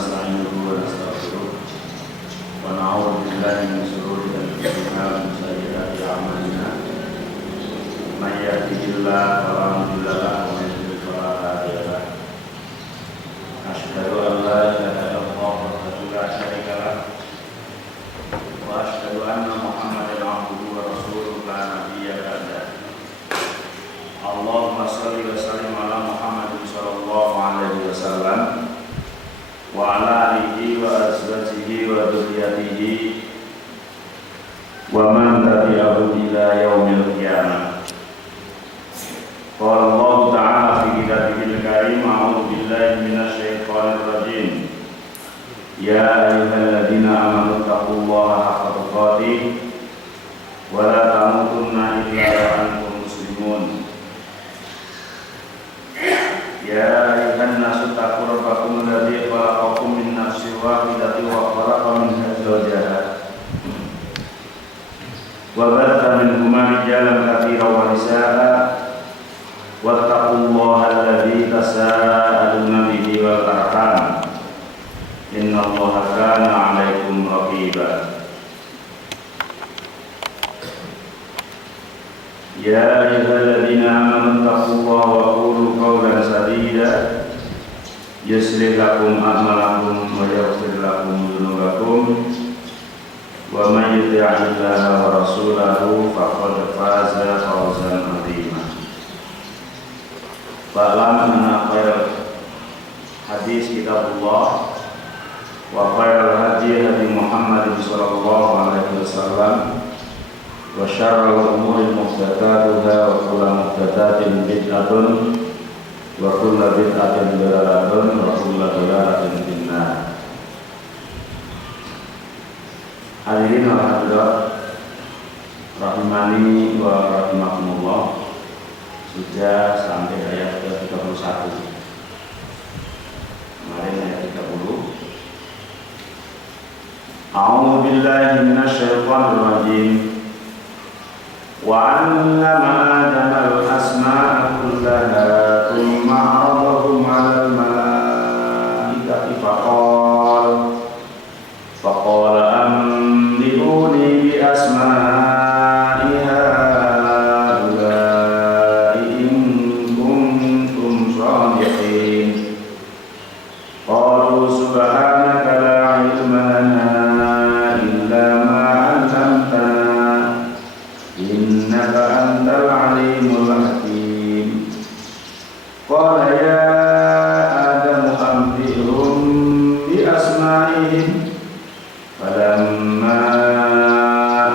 ونستعينه ونستغفره ونعوذ بالله من شرور أنفسنا ومن سيئات أعمالنا من يهده الله فلا مضل له ومن يضلل فلا هادي له أشهد أن لا إله إلا الله وحده لا شريك له وأشهد أن محمدا عبده ورسوله لا نبي بعده اللهم صل وسلم على محمد صلى الله عليه وسلم وعلى آله وأزواجه وذريته ومن تبعهم إلى يوم القيامة. قال الله تعالى في كتابه الكريم أعوذ بالله من الشيطان الرجيم يا أيها الذين آمنوا اتقوا الله حق تقاته ولا تموتن إلا وأنتم مسلمون يا أيها الناس اتقوا ربكم الذي خلقكم من نفس واحدة وخلق منها زوجها وبث منهما رجالا كثيرا ونساء واتقوا الله الذي تساءلون به والأرحام إن الله كان عليكم رقيبا يا أيها الذين آمنوا اتقوا الله وقولوا قولا سديدا يصلح لكم أعمالكم ويغفر لكم ذنوبكم ومن يطع الله ورسوله فقد فاز فوزا عظيما. فاعلم أن خير الحديث كتاب الله وخير الهدي هدي محمد صلى الله عليه وسلم وشر الأمور محدثاتها وكل محدثات بدعة وكل بدعة ضلالة وكل ضلالة في النار. Hadirin wa hadirat rahimani wa rahimakumullah, sudah sampai ayat ke-31. Kemarin ayat 30. A'udzu billahi minasyaitonir rajim. وَعَلَّمَ آدَمَ الْأَسْمَاءَ كُلَّهَا ثُمَّ عَرَضَهُمْ عَلَى الْمَلَائِكَةِ فَقَالَ أَنبِئُونِي بِأَسْمَاءِ هَؤُلَاءِ إِن كُنتُمْ صَادِقِينَ قَالُوا سُبْحَانَكَ لَا عِلْمَ لَنَا إِلَّا مَا عَلَّمْتَنَا إنك أنت العليم الحكيم. قال يا آدم أنبئهم بأسمائهم فلما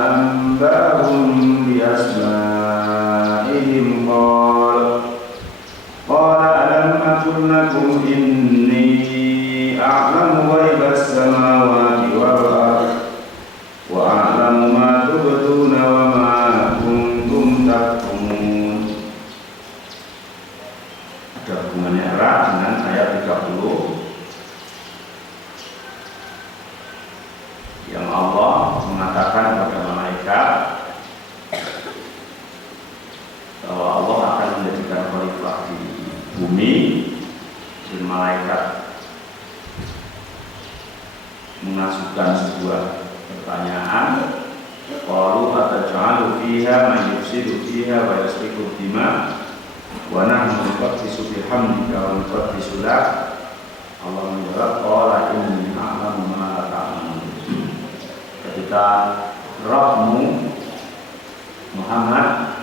أنبأهم بأسمائهم قال ألم أقل لكم إني أعلم غيب السماوات والأرض وأعلم ما تبدون وما taktumun. Ada hubungannya erat dengan ayat 30 yang Allah mengatakan kepada malaikat bahwa Allah akan menjadikan khalifah di bumi, dan malaikat mengajukan sebuah pertanyaan. Qalu ataj'alu fiha man yufsidu fiha wa yasfiku dima wa nahnu nuqaddisu bihamdika wa nuqaddisu lak. Allah menjawab, qala inni a'lamu ma la ta'lamun. Ketika Rabbmu Muhammad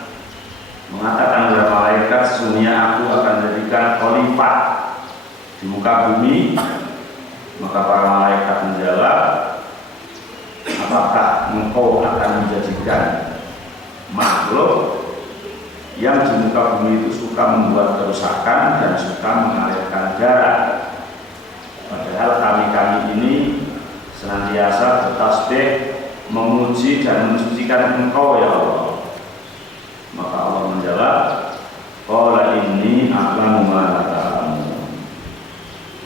mengatakan kepada malaikat, sesungguhnya aku akan jadikan khalifah di muka bumi, maka para malaikat menjawab, apakah engkau akan menjadikan makhluk yang di muka bumi itu suka membuat kerusakan dan suka mengalirkan darah, padahal kami ini senantiasa bertasbih memuji dan mensucikan engkau ya Allah. Maka Allah menjawab, qala inni a'lamu ma la ta'lamun.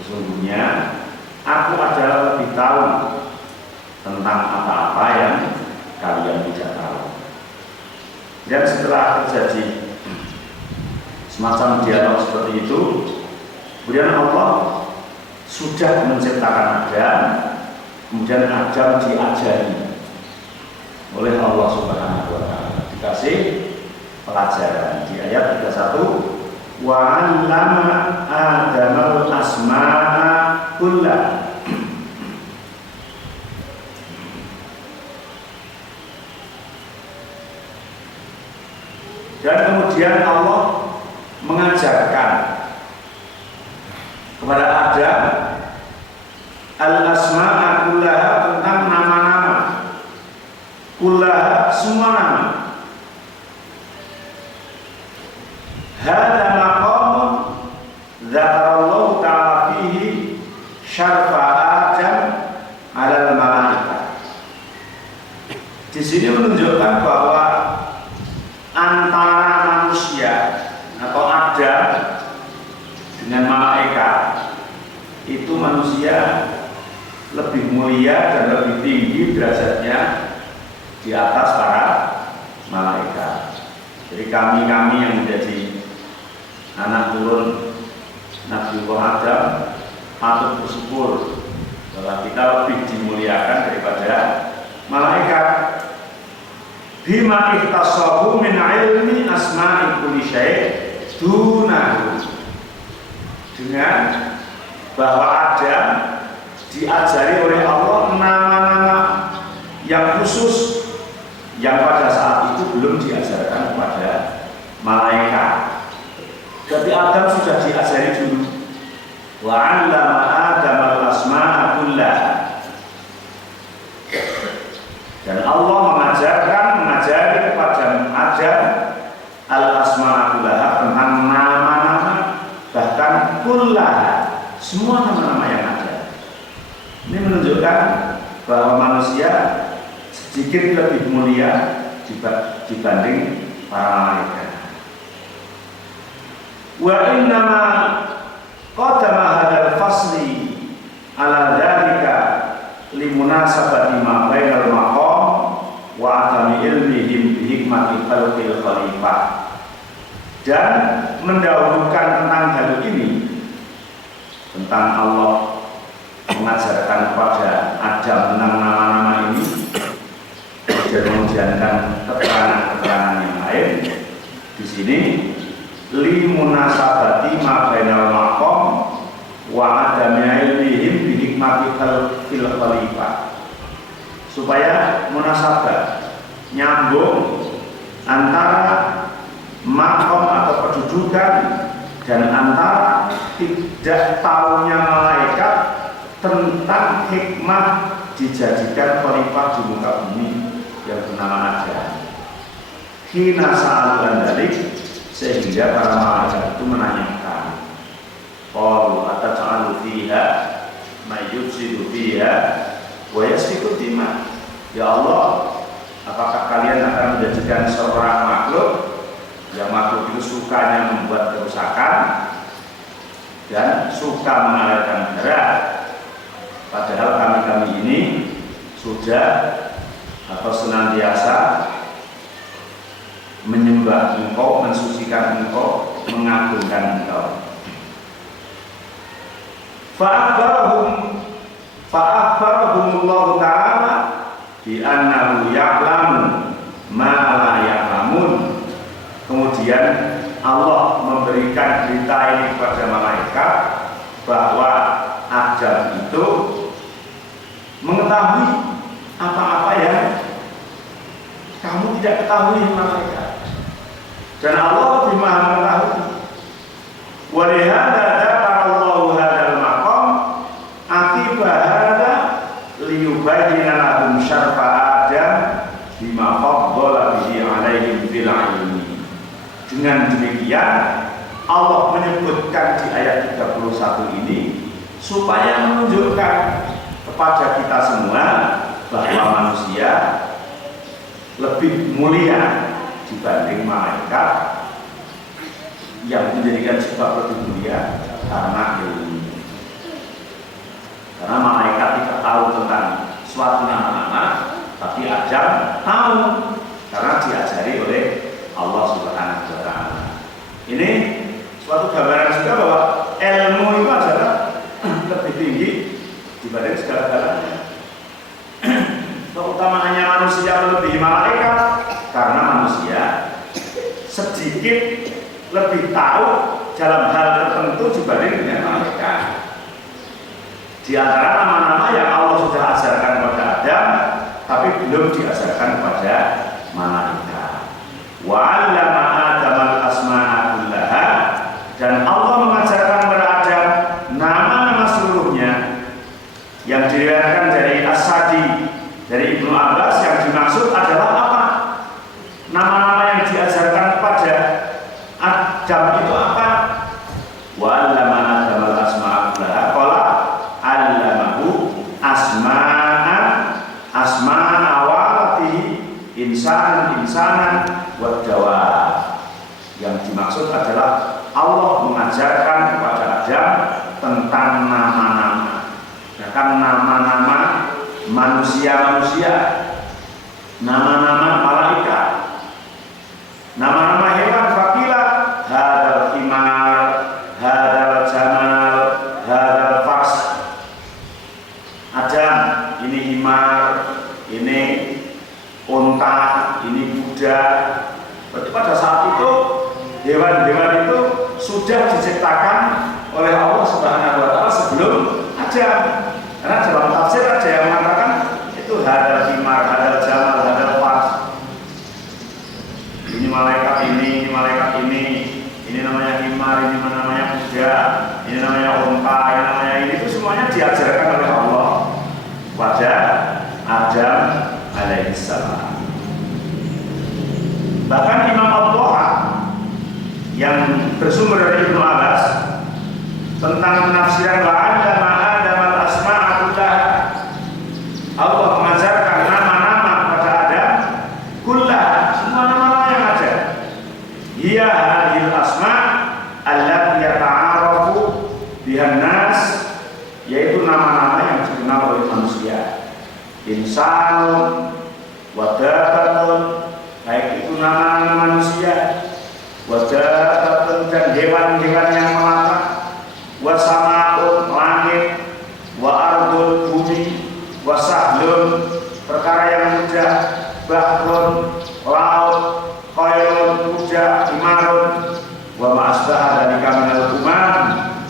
Sesungguhnya aku adalah lebih tahu tentang apa-apa yang kalian tidak tahu. Dan setelah terjadi semacam dialog seperti itu, kemudian Allah sudah menciptakan Adam, kemudian Adam diajari oleh Allah Subhanahu wa taala, dikasih pelajaran di ayat 31, wa 'allama Adamal asma'a kullaha. Dan kemudian Allah mengajarkan kepada Adam al-asma'a kullaha, tentang nama-nama kullaha, semua nama. Hadza maqamun dzakarallahu ta'ala fihi syarfa Adam 'alal malaikah. Di sini menunjukkan bahwa antara manusia atau Adam dengan malaikat itu manusia lebih mulia dan lebih tinggi derajatnya di atas para malaikat. Jadi kami yang menjadi anak turun Nabi Adam patut bersyukur bahwa kita lebih dimuliakan daripada malaikat. Bima ikhtasahu min ilmi asma'i kulli syai' dunahu, dengan bahwa Adam diajari oleh Allah nama-nama yang khusus yang pada saat itu belum diajarkan kepada malaikat. Tapi Adam sudah diajari dulu. Wa 'allama Adam al-asma'a kullaha. Dan Allah mengajari kepada Adam al-asma'a kullaha, tentang nama-nama, bahkan kullaha, semua nama-nama yang ada. Ini menunjukkan bahwa manusia sedikit lebih mulia dibanding para malaikat. Wa innama qadama hadzal fasli ala dzalika limunasabati ma bainal maqam wa adami ilmihim bi hikmati khalqil khalifah, dan mendahulukan tentang hal ini, tentang Allah mengajarkan kepada Adam tentang nama-nama ini dan mengujankan keterangan-keterangan yang lain. Di sini limunasabati ma bainal maqam wa adami ilmihim bi hikmati khalqil khalifah, supaya munasabah, nyambung antara makom atau kedudukan dan antara tidak tahunya malaikat tentang hikmah dijadikan khalifah di muka bumi yang bernama Adam. Hina sa'alan dalik, sehingga para malaikat itu menanyakan, qalu atata'alu fiha may yufsidu fiha wa yasfiku dima. Ya Allah, apakah kalian akan menjadikan seorang makhluk yang makhluk itu sukanya membuat kerusakan dan suka mengalirkan darah, padahal kami ini sudah atau senantiasa menyembah Engkau, mensucikan Engkau, mengagungkan Engkau. Fa'akhbarahumullahu ta'ala bi annahu ya'lamu ma la ya'lamun. Kemudian Allah memberikan berita ini kepada malaikat bahwa Adam itu mengetahui apa-apa yang kamu tidak ketahui, malaikat. Dan Allah lebih maha mengetahui. Wa lihada dzakarallahu hadzal maqam akiba hadza liyubayyana lahum syarfa Adam bima faddala bihi alaihim fil ilmi. Dengan demikian Allah menyebutkan di ayat 31 ini supaya menunjukkan kepada kita semua bahwa manusia lebih mulia dibanding malaikat yang menjadikan sebab lebih mulia karena ilmu. Karena malaikat tidak tahu tentang suatu nama-nama, tapi Adam tahu karena diajari oleh Allah Subhanahu wa taala. Ini suatu gambaran juga bahwa ilmu itu adalah lebih tinggi dibanding segala-galanya. Keutamaannya manusia melebihi malaikat karena manusia sedikit lebih tahu dalam hal tertentu dibanding dengan malaikat. Di antara nama-nama yang Allah sudah ajarkan kepada Adam tapi belum diajarkan kepada malaikat. Wa 'allama Adam al-asma'a kullaha, dan Allah mengajarkan kepada Adam nama-nama seluruhnya. Yang diriwayatkan dari As-Sadi dari Ibnu Abbas, yang dimaksud adalah apa? Nama-nama yang diajarkan kepada Adam itu apa? Wa 'allama Adam al-asma'a kullaha, qala 'allamahu asma'a awalatihi insanan wa dawab. Yang dimaksud adalah Allah mengajarkan kepada Adam tentang nama-nama. Nah, kan nama-nama manusia-manusia, nama-nama malaikat, nama-nama hewan. Fakila hadal himar, hadal jamal, hadal fars. Adam, ini himar, ini unta, ini kuda. Berarti pada saat itu hewan-hewan itu sudah diciptakan oleh Allah Subhanahu wa taala sebelum Adam. Karena dalam tafsir ada yang mengatakan itu hadal himar, hadal jamal, hadal fars. Ini malaikat ini malaikat ini namanya himar, ini namanya kuda, ini namanya unta, ini namanya ini, itu semuanya diajarkan oleh Allah pada Adam alaihissalam. Bahkan Imam Al-Bukhari yang bersumber dari Ibnu Abbas tentang penafsiran wa 'allama Adam al-asma'a kullaha, Allah mengajarkan nama-nama kepada Adam kullaha, semua nama-nama yang ada. Hiya hadhil asma' allati yata'arafu bihan nas, yaitu nama-nama yang dikenal oleh manusia. Insanun wa dabatun, baik itu nama-nama manusia, wadabatun, dan hewan-hewan yang melata, wasamaun, langit, wa ardun, bumi, wasahlun, perkara yang mudah, bahrun, laut, khairun, kuda, himarun, wa ma'asbaha dari kaminal umam,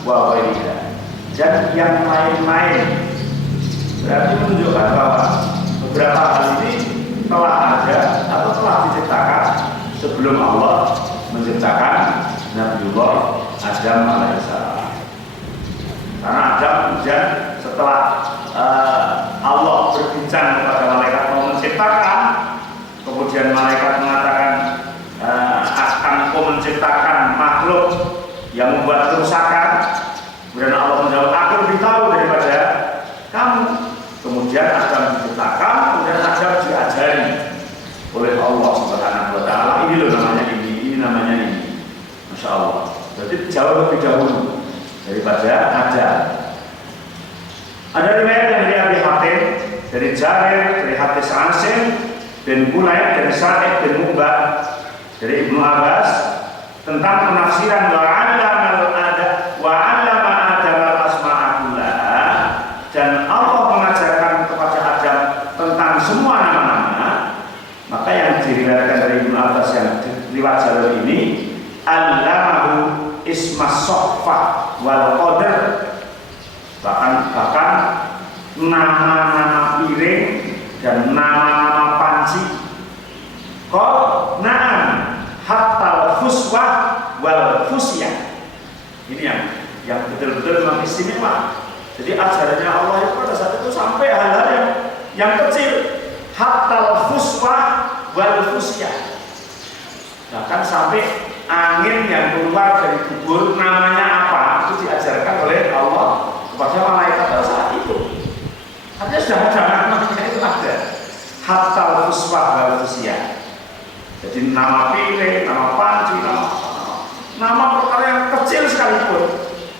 wa ghairiha, dan yang lain-lain. Berarti menunjukkan bahwa beberapa hal ini telah ada atau telah diciptakan sebelum Allah menciptakan Nabiullah Adam alaihissalam. Karena Adam kemudian setelah Allah berbincang kepada malaikat mau menciptakan, kemudian malaikat mengatakan akan menciptakan makhluk yang membuat kerusakan. Kemudian Allah menjawab, aku lebih tahu daripada kamu. Kemudian Adam diciptakan, kemudian Adam diajari oleh Allah Subhanahu wa taala, ini loh namanya ini namanya ini. Masya Allah. Jadi jauh lebih dahulu daripada Adam. Ada riwayat dari Abi Hatim, dari Jarir, dari Hafiz Asim bin Bunayy, dari Sa'id bin Mu'bad, dari Ibnu Abbas tentang penafsiran wa 'allama Adam al-asma'a kullaha, dan Allah mengajarkan kepada Adam tentang semua nama-nama. Maka yang diriwayatkan dari Ibnu Abbas yang riwayat Jarir ini, allamahu ismas sofa wal qadar, bahkan nama-nama piring dan nama-nama panci. Qal na'am hatta fuswah wal fusyah. Ini yang betul-betul memang istimewa. Jadi ajarannya Allah itu pada saat itu sampai hal-hal yang kecil, hatta fuswah wal fusyah. Bahkan sampai angin yang keluar dari kubur namanya apa itu diajarkan oleh Allah kepada malaikat pada saat itu. Artinya sudah ada namanya, itu ada. Hatta fuswah wal fusyah. Jadi nama piring, nama panci, nama perkara yang kecil sekalipun,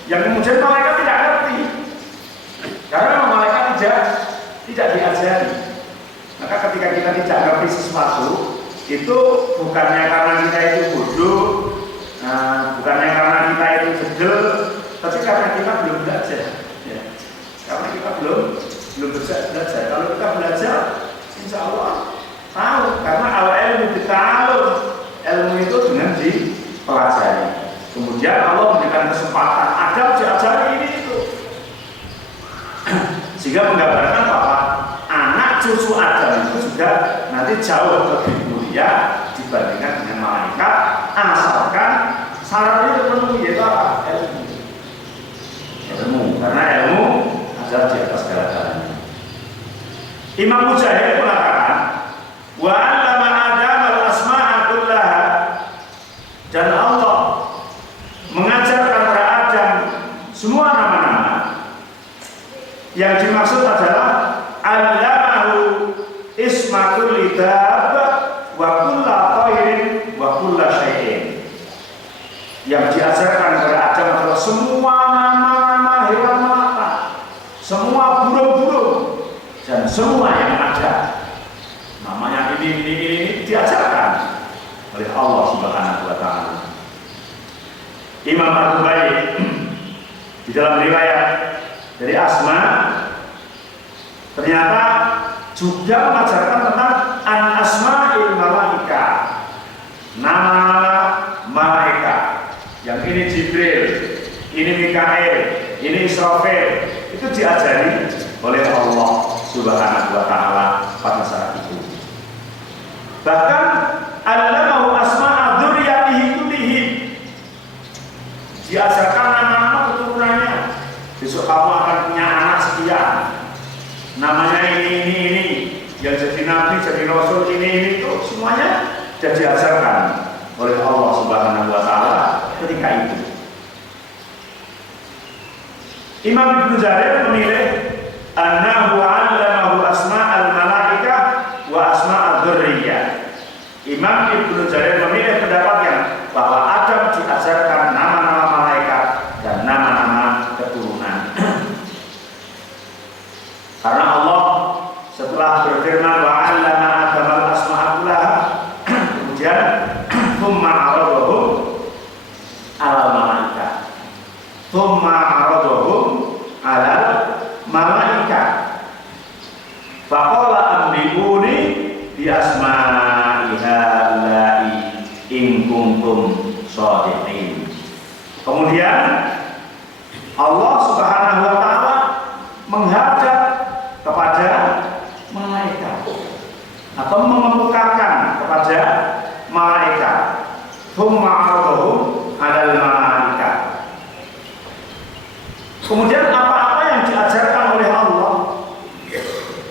yang kemudian malaikat tidak ngerti, karena malaikat tidak diajari. Maka ketika kita tidak ngerti sesuatu, itu bukannya karena kita itu bodoh, bukannya karena kita itu jedel, tapi karena kita belum belajar. Ya. Karena kita belum belajar. Kalau kita belajar, insya Allah tahu. Karena ilmu ditalun, ilmu itu dengan dipelajari. Kemudian Allah memberikan kesempatan Adam diajari ini itu, sehingga menggambarkan bahwa anak cucu Adam itu juga nanti jauh lebih mulia dibandingkan dengan malaikat, asalkan syaratnya terpenuhi, yaitu apa? Ilmu, karena ilmu adalah di atas segala-galanya. Imam Mujahid mengatakan, wa 'allama Adam al-asma'a kullaha, dan Allah mengajarkan kepada Adam semua nama-nama. Yang dimaksud adalah 'allamahu isma kulli dabbah wa kulla thairin wa kulla syai'in. Yang diajarkan kepada Adam adalah semua nama-nama hewan melata, semua burung-burung, dan semua yang ada. Namanya ini diajarkan oleh Allah Subhanahu wa Ta'ala. Imam Al-Bukhari di dalam riwayat dari Asma ternyata juga mengajarkan tentang an-asma'il malaika, nama-nama malaikat. Yang ini Jibril, ini Mikail, ini Israfil, itu diajari oleh Allah Subhanahu wa Ta'ala pada saat itu. Bahkan allamahu asma'a dzurriyyatihi kullihim, diajarkan nama-nama keturunannya. Besok kamu akan punya anak sekian, namanya ini, yang jadi nabi, jadi rasul, ini itu semuanya sudah diajarkan oleh Allah Subhanahu wa Ta'ala ketika itu. Imam Ibnu Jarir memilih annahu 'allamahu asma'al malaikah wa asma'ad dzurriyyah. Imam Ibnu Jarir memilih pendapat yang bahwa Adam diajarkan nama-nama malaikat dan nama-nama keturunan. Karena Allah setelah berfirman wa 'allama Adam al-asma'a kullaha, kemudian thumma 'aradahum 'alal malaikah. Thumma 'aradahum 'alal malaikah. Faqala anbi'uni bi asma'iha allati in kuntum shadiqin. Kemudian Allah Subhanahu wa Ta'ala menghadap kepada malaikat atau mengemukakan kepada malaikat. Thumma 'aradahum 'alal malaikah. Kemudian apa-apa yang diajarkan oleh Allah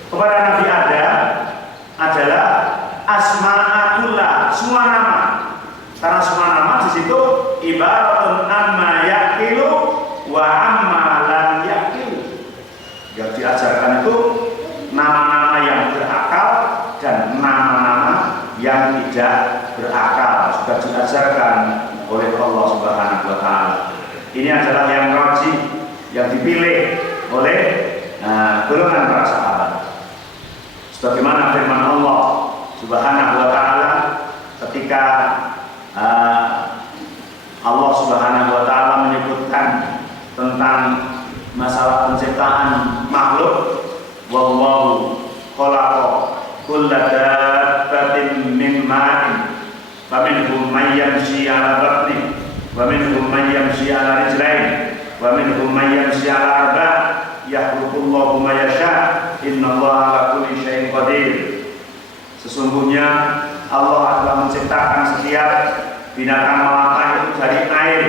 kepada Nabi Adam adalah asma'atullah, semua nama. Karena semua nama di situ ibaratun amma yaqilu wa amma lam yaqilu. Yang diajarkan itu nama-nama yang berakal dan nama-nama yang tidak berakal, sudah diajarkan oleh Allah Subhanahu wa Ta'ala. Ini adalah yang rajih, yang dipilih oleh golongan para sahabat. Sebagaimana firman Allah Subhanahu wa Ta'ala ketika Allah Subhanahu wa Ta'ala menyebutkan tentang masalah penciptaan makhluk, wallahu khalaqa kulla dabbatin min ma'in faminhum man yamshi 'ala batni wa minhum man yamshi 'ala rijlain wa minhum man yamshi 'ala arba' yakhluqullahu ma yasha' innallaha 'ala kulli syai'in qadir. Sesungguhnya Allah adalah menciptakan setiap binatang melata itu dari air.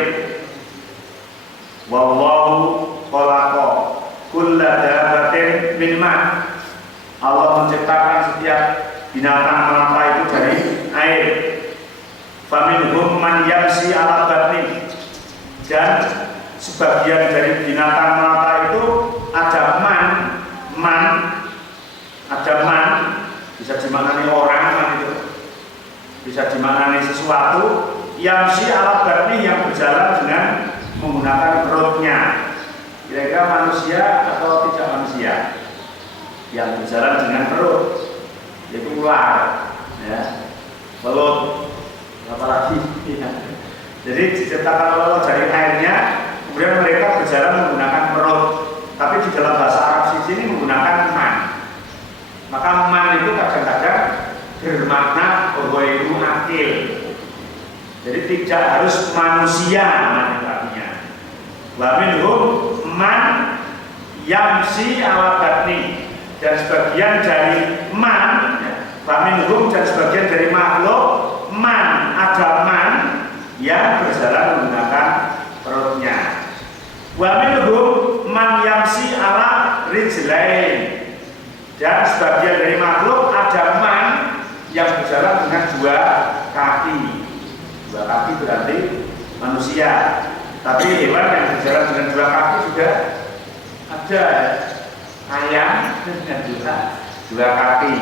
Wallahu khalaqa kulla dabbatin min ma'. Allah menciptakan setiap binatang melata itu dari air. Faminhum man yamshi 'ala batni, dan sebagian dari binatang melata itu ada man, bisa dimaknani orang, itu bisa dimaknani sesuatu. Yamshi 'ala batni, yang berjalan dengan menggunakan perutnya. Kira-kira manusia atau tidak manusia yang berjalan dengan perut? Itu ular, ya, belut, apalagi ya. Jadi diciptakan oleh Allah dari airnya, kemudian mereka berjalan menggunakan perut. Tapi di dalam bahasa Arab sisi Maka man itu kadang-kadang bermakna ghairu akil. Jadi tidak harus manusia man artinya. Wa minhum man yamsi ala batni, dan sebagian dari man, wa minhum, dan sebagian dari makhluk man, ada man yang berjalan menggunakan perutnya. Wa minhum man yamsi ala rijlain, dan sebagian dari makhluk ada man yang berjalan dengan dua kaki. Dua kaki berarti manusia. Tapi hewan yang berjalan dengan dua kaki juga ada. Ayam dengan dua kaki.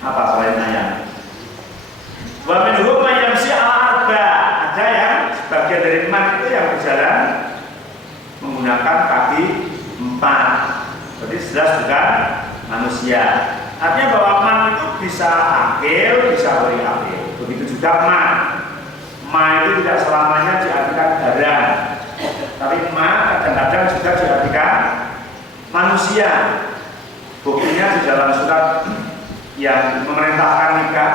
Apa selain ayam? Wa minhum man yamsi ala arba. Ada yang sebagian dari man itu yang berjalan menggunakan kaki 4. Berarti jelas bukan manusia. Artinya bahwa man itu bisa akil, bisa wali akil. Begitu juga man. Ma itu tidak selamanya diartikan barang, tapi ma kadang-kadang juga diartikan manusia. Buktinya di dalam surat yang memerintahkan nikah,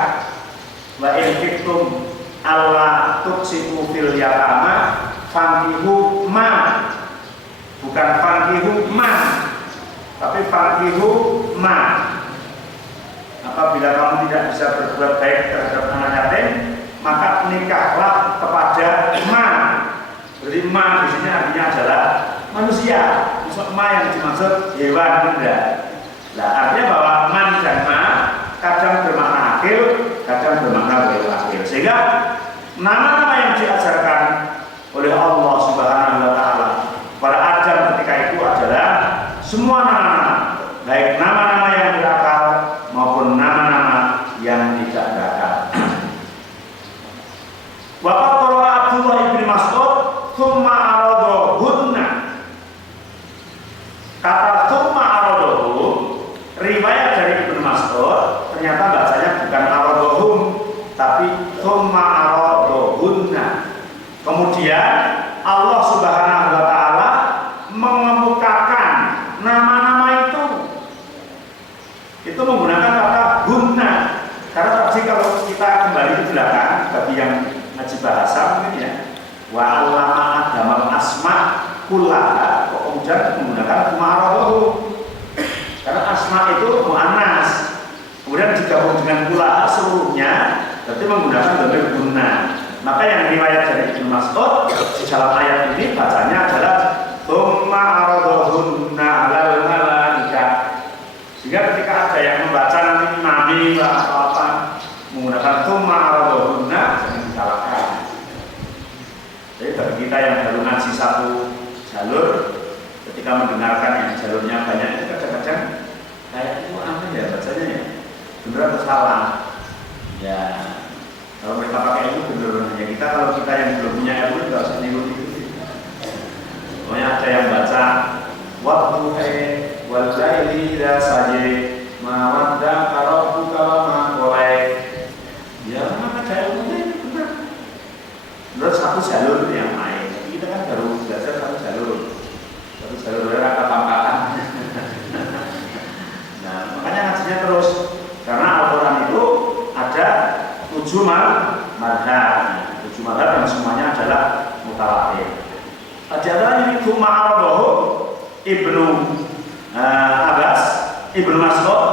wa in kuntum alla tuqsitu fil yatama fankihu ma, bukan fankihu ma, tapi fankihu ma. Apabila kamu tidak bisa berbuat baik terhadap anak yatim, maka nikahlah kepada ma. Jadi ma di sini artinya adalah manusia. Maksud ma yang dimaksud hewan benda. Nah, artinya bahwa man dan ma kadang bermakna akil, kadang bermakna wali akil. Sehingga nama-nama yang diajarkan oleh Allah Subhanahu wa taala pada Adam ketika itu adalah semua nama-nama, baik nama-nama yang berakal maupun nama-nama yang tidak berakal. Waqat qala Abdullah bin Mas'ud tsumma aradahunna. Kata tsumma aradahu, riwayat dari Ibnu Mas'ud ternyata bacanya bukan aradahum tapi tsumma aradahunna. Kemudian Allah Subhanahu wa taala mengemukakan nama-nama itu menggunakan kata hunna. Karena tadi kalau kita kembali ke belakang bagi yang ngaji bahasa mungkin ya, wa 'allama adamal asma kullaha, kok kemudian menggunakan ma'arahu. Karena asma itu muannas, kemudian digabung dengan kullaha seluruhnya berarti menggunakan dhamir hunna. Maka yang riwayat dari Ibnu Mas'ud di dalam ayat ini bacanya adalah tsumma aradahunna 'alal malaikah. Sehingga ketika ada yang membaca nanti nabi atau apa menggunakan tsumma aradahunna, jangan disalahkan. Jadi bagi kita yang baru ngaji satu jalur, ketika mendengarkan yang jalurnya banyak itu kadang-kadang kayak itu aneh ya bacanya ya, bener atau salah ya. Kalau mereka pakai itu bener, hanya kita kalau kita yang belum punya ilmu nggak usah niru itu. Pokoknya ada yang baca wadduha wal laili idza saja ma wadda rabbuka wa ma qala. Ya mana ada ilmunya benar. Menurut satu jalur yang main. Kita kan baru belajar satu jalur rata pangkatan. Nah, makanya ngajinya terus karena Al-Qur'an itu ada 7 madhab. 7 madhab yang semuanya adalah mutawattir. Ajaran ini tsumma aradahu Ibnu Abbas, Ibnu Mas'ud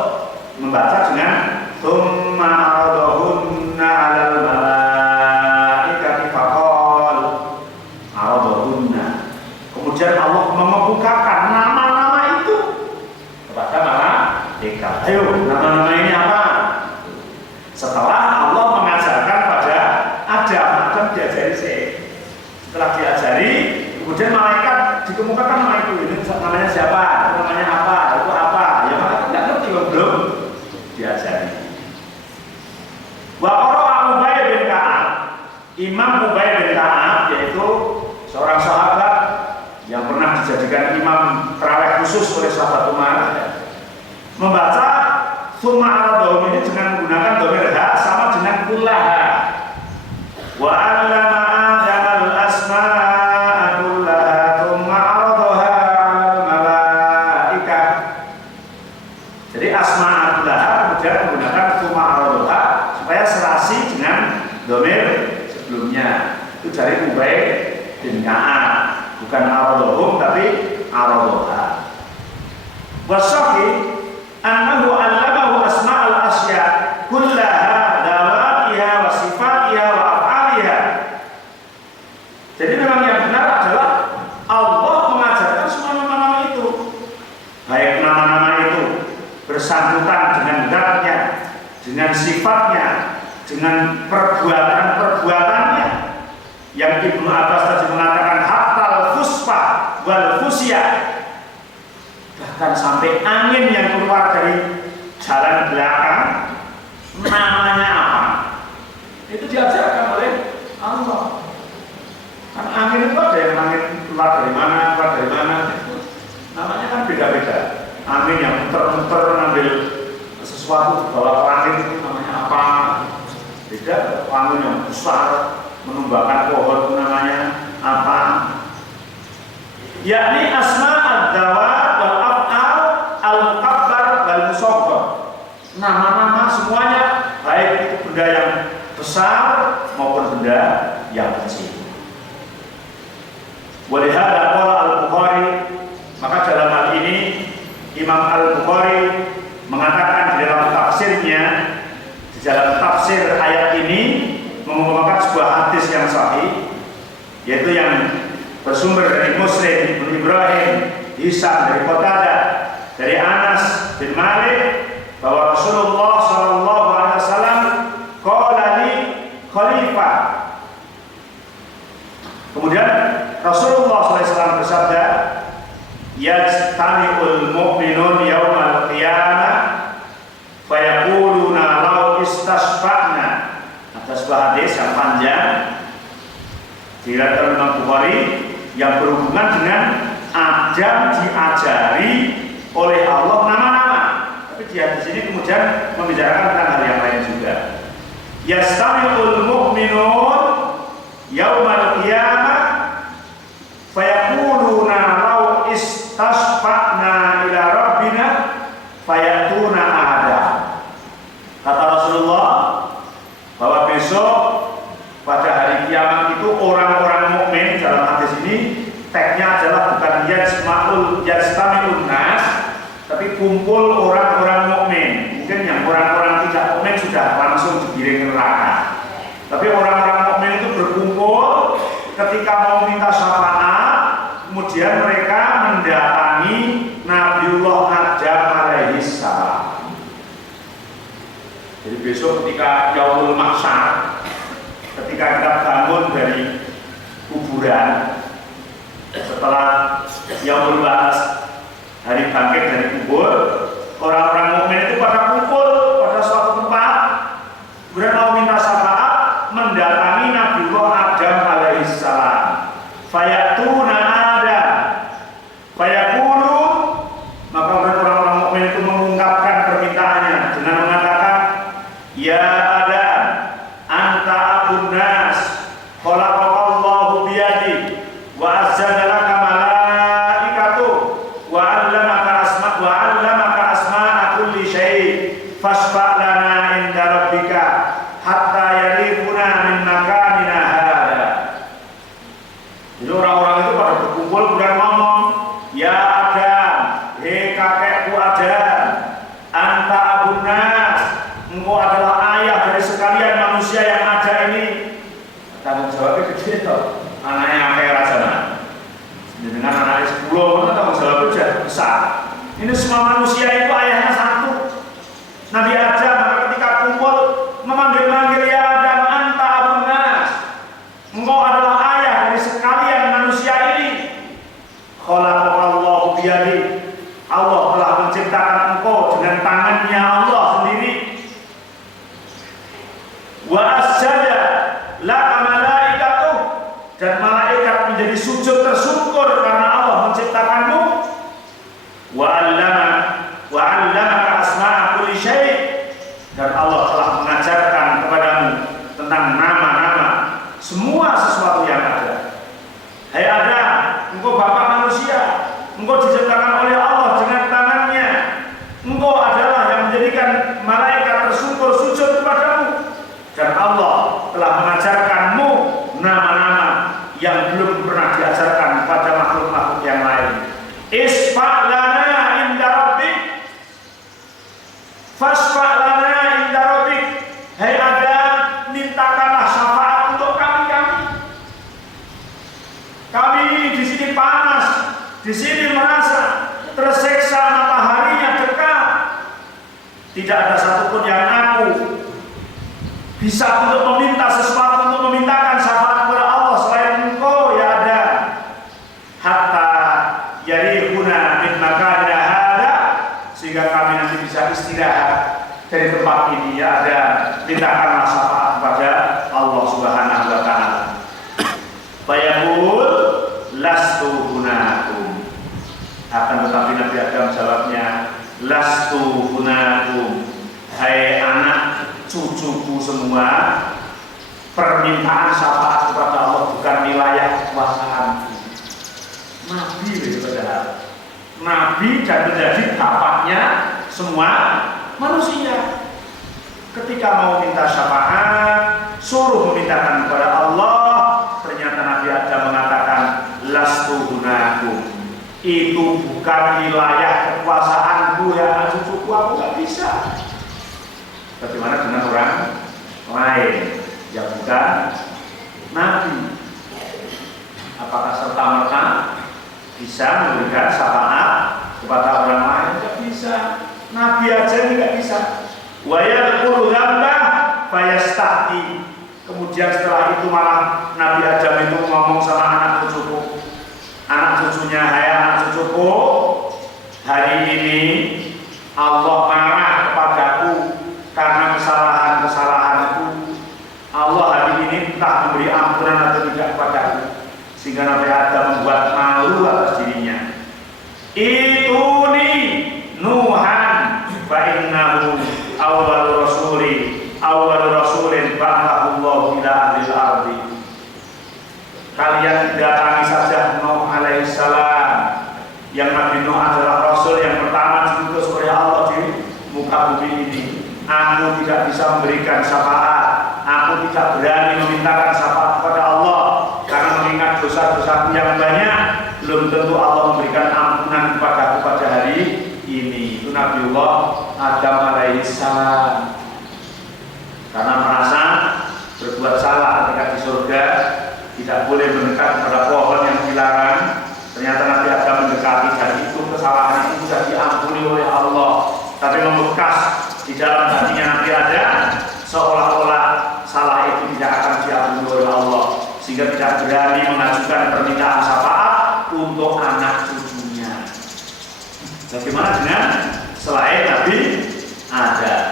membaca dengan tsumma aradahunna 'alal malaikati faqal aradahunna. Kemudian Allah mengemukakan nama-nama itu kepada malaikat. Ayo, nama-nama ini apa? Setelah Allah mengajarkan pada Adam diajari sih. Setelah diajari, kemudian malaikat dikemukakan nama itu. Ini namanya siapa? Itu namanya apa? Itu apa? Ya malaikat tidak ngerti belum diajari. Wa qara'a Ubay bin Ka'ab. Imam Ubay bin Ka'ab yaitu seorang sahabat yang pernah dijadikan imam tarawih khusus oleh sahabat Umar, membaca tsumma aradahum ini dengan menggunakan dhamir ha sama dengan kullaha. Wa 'allama Adamal asma'a kullaha tsumma aradaha 'alal malaikah. Jadi asma' kullaha kemudian menggunakan tsumma aradoha supaya serasi dengan domir sebelumnya. Itu dari Ubay bin Ka'ab, bukan aradohum tapi aradoha. Wasaqi annahu 'allamahu asma'al asya kullaha dawatiha wa sifatiha wa af'aliha. Jadi memang yang benar adalah Allah mengajarkan semua nama-nama itu, baik nama-nama itu bersangkutan dengan zatnya, dengan sifatnya, dengan perbuatan-perbuatannya. Yang Ibnu Abbas tadi mengatakan hatal fusfa wal fusya, bahkan sampai angin yang keluar dari jalan belakang namanya apa, itu diajarkan oleh Allah. Kan angin itu ada yang angin keluar dari mana, namanya kan beda-beda. Angin yang muter-muter mengambil sesuatu di bawah langit itu namanya apa? Beda. Angin yang besar menumbangkan pohon itu namanya apa? Yakni asma ad-dawat wal af'al al-mukabbar wal musaghar. Nama-nama semuanya, baik itu benda yang besar maupun benda yang kecil. Walihada qala al-Bukhari, maka dalam hal ini Imam Al-Bukhari mengatakan di dalam tafsirnya, di dalam tafsir ayat ini mengumpulkan sebuah hadis yang sahih, yaitu yang bersumber dari Muslim bin Ibrahim, Hisam dari Qatadah, dari Anas bin Malik, bahwa Rasulullah SAW qala li khalifah. Kemudian Rasulullah SAW bersabda, yajtami'ul mu'minun yawmal qiyamah fayaquluna law istasfa'na. Ada sebuah hadis yang panjang diriwayatkan Imam Bukhari yang berhubungan dengan Adam diajari oleh Allah nama-nama. Tapi di hadis ini kemudian membicarakan tentang hal yang lain juga. Yastami'ul mu'minun yaumal qiyamah fayaquluna law istasfa'na ila rabbina fayatuna ada. Kata Rasulullah bahwa besok pada hari kiamat itu orang-orang mukmin, dalam hadis ini teksnya adalah bukan yajtami'un nas, tapi kumpul orang-orang mukmin. Mungkin yang orang-orang tidak mukmin sudah langsung digiring ke neraka. Tapi orang-orang mukmin itu berkumpul ketika mau minta syafaat, kemudian mereka mendatangi Nabiullah Adam alaihi salam. Jadi besok ketika Yaumul Mahsyar, ketika kita bangun dari kuburan setelah Yaumul Ba'ats, hari bangkit dari kubur, orang-orang mukmin itu pada kumpul pada suatu tempat, kemudian mau minta syafaat, mendatangi Nabiullah Adam alaihi salam. Fayatuna Adam, fayaqulu, maka orang-orang mukmin itu mengungkapkan permintaannya dengan mengatakan, ya Adam, anta abun nas, khalaqallahu biyadi, wa azzada laka malaikatu, wa 'allamaka asma'a kulli syai', fasfa' lana inda rabbika hatta yarifuna min makanina hada. Jadi orang-orang itu pada berkumpul kemudian ngomong, ya Adam, hei kakekku Adam, anta abun nas, engkau adalah ayah dari sekalian manusia yang ada ini. Tanggung jawabnya gede toh, anaknya kayak Rajana. Dengan anaknya 10, maka tanggung jawabnya sudah besar. Ini semua manusia itu ayahnya satu, Nabi Adam. Maka ketika kumpul memanggil-manggil, ya Adam, anta abun nas, engkau adalah ayah dari sekalian manusia ini. Khalaqallahu biyadi, Allah telah menciptakan engkau dengan tangannya Allah sendiri. Wa asjada laka malaikatu, dan malaikat menjadi sujud tersungkur karena Allah menciptakanmu. Wa 'allamaka asma'a kulli syai', dan Allah telah mengajarkan kepadamu tentang nama-nama semua sesuatu yang ada. Hai Adam, engkau bapak manusia, engkau diciptakan oleh Allah dengan tangannya. Engkau adalah yang menjadikan malaikat di sini merasa tersiksa, mataharinya dekat. Tidak ada satupun yang aku bisa untuk meminta sesuatu, untuk memintakan syafaat kepada Allah selain Engkau ya ada. Hatta yarihuna min makanina hada, sehingga kami nanti bisa istirahat dari tempat ini ya ada. Mintakanlah syafaat kepada Allah Subhanahu wa taala. Fayaqul lastu hunakum. Akan tetapi Nabi Adam jawabnya, lastu hunakum. Hai anak cucuku semua, permintaan syafaat kepada Allah bukan wilayah kekuasaanku. Nabi itu padahal Nabi dan menjadi bapaknya semua manusia. Ketika mau minta syafaat, suruh memintakan kepada Allah, ternyata Nabi Adam mengatakan lastu hunakum. Itu bukan wilayah kekuasaanku ya anak cucuku, aku gak bisa. Bagaimana dengan orang lain yang bukan Nabi? Apakah serta-merta bisa memberikan syafaat kepada orang lain? Tidak bisa. Nabi aja tidak bisa. Wa yaqulu dzamba fayastahti. Kemudian setelah itu malah Nabi Adam itu ngomong sama anak cucuku, anak cucunya, hai anak cucuku, hari ini Allah marah kepadaku karena kesalahan-kesalahanku. Allah hari ini entah memberi ampunan atau tidak kepadaku, sehingga Nabi Adam membuat malu atas dirinya. Ituni Nuhan fa innahu awwal rasulin ba'athallahu ila ahlil ardi. Kalian datangi saja Nuh alaihissalam, yang Nabi Nuh adalah rasul yang pertama diutus oleh Allah di muka bumi ini. Aku tidak bisa memberikan syafaat, aku tidak berani memintakan syafaat kepada Allah karena mengingat dosa-dosaku yang banyak, belum tentu Allah memberikan ampunan kepadaku pada hari ini. Itu Nabiullah Adam alaihissalam. Karena merasa berbuat salah ketika di surga, tidak boleh mendekat kepada pohon yang dilarang. Ternyata Nabi Adam mendekati, dan itu kesalahan itu sudah diampuni oleh Allah, tapi membekas di dalam hatinya Nabi Adam, seolah-olah salah itu tidak akan diampuni oleh Allah, sehingga tidak berani mengajukan permintaan syafaat untuk anak cucunya. Bagaimana dengan selain Nabi Adam?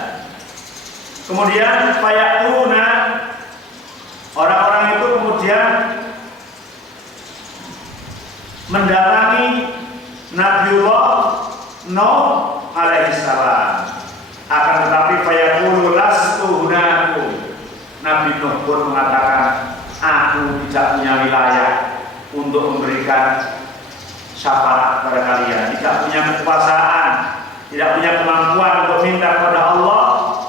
Kemudian fayaquna, orang-orang itu kemudian mendatangi Nabiullah Nuh alaihissalam. Akan tetapi fayaqulu lastu hunakum. Nabi Nuh pun mengatakan, aku tidak punya wilayah untuk memberikan syafaat kepada kalian, tidak punya kekuasaan, tidak punya kemampuan untuk minta kepada Allah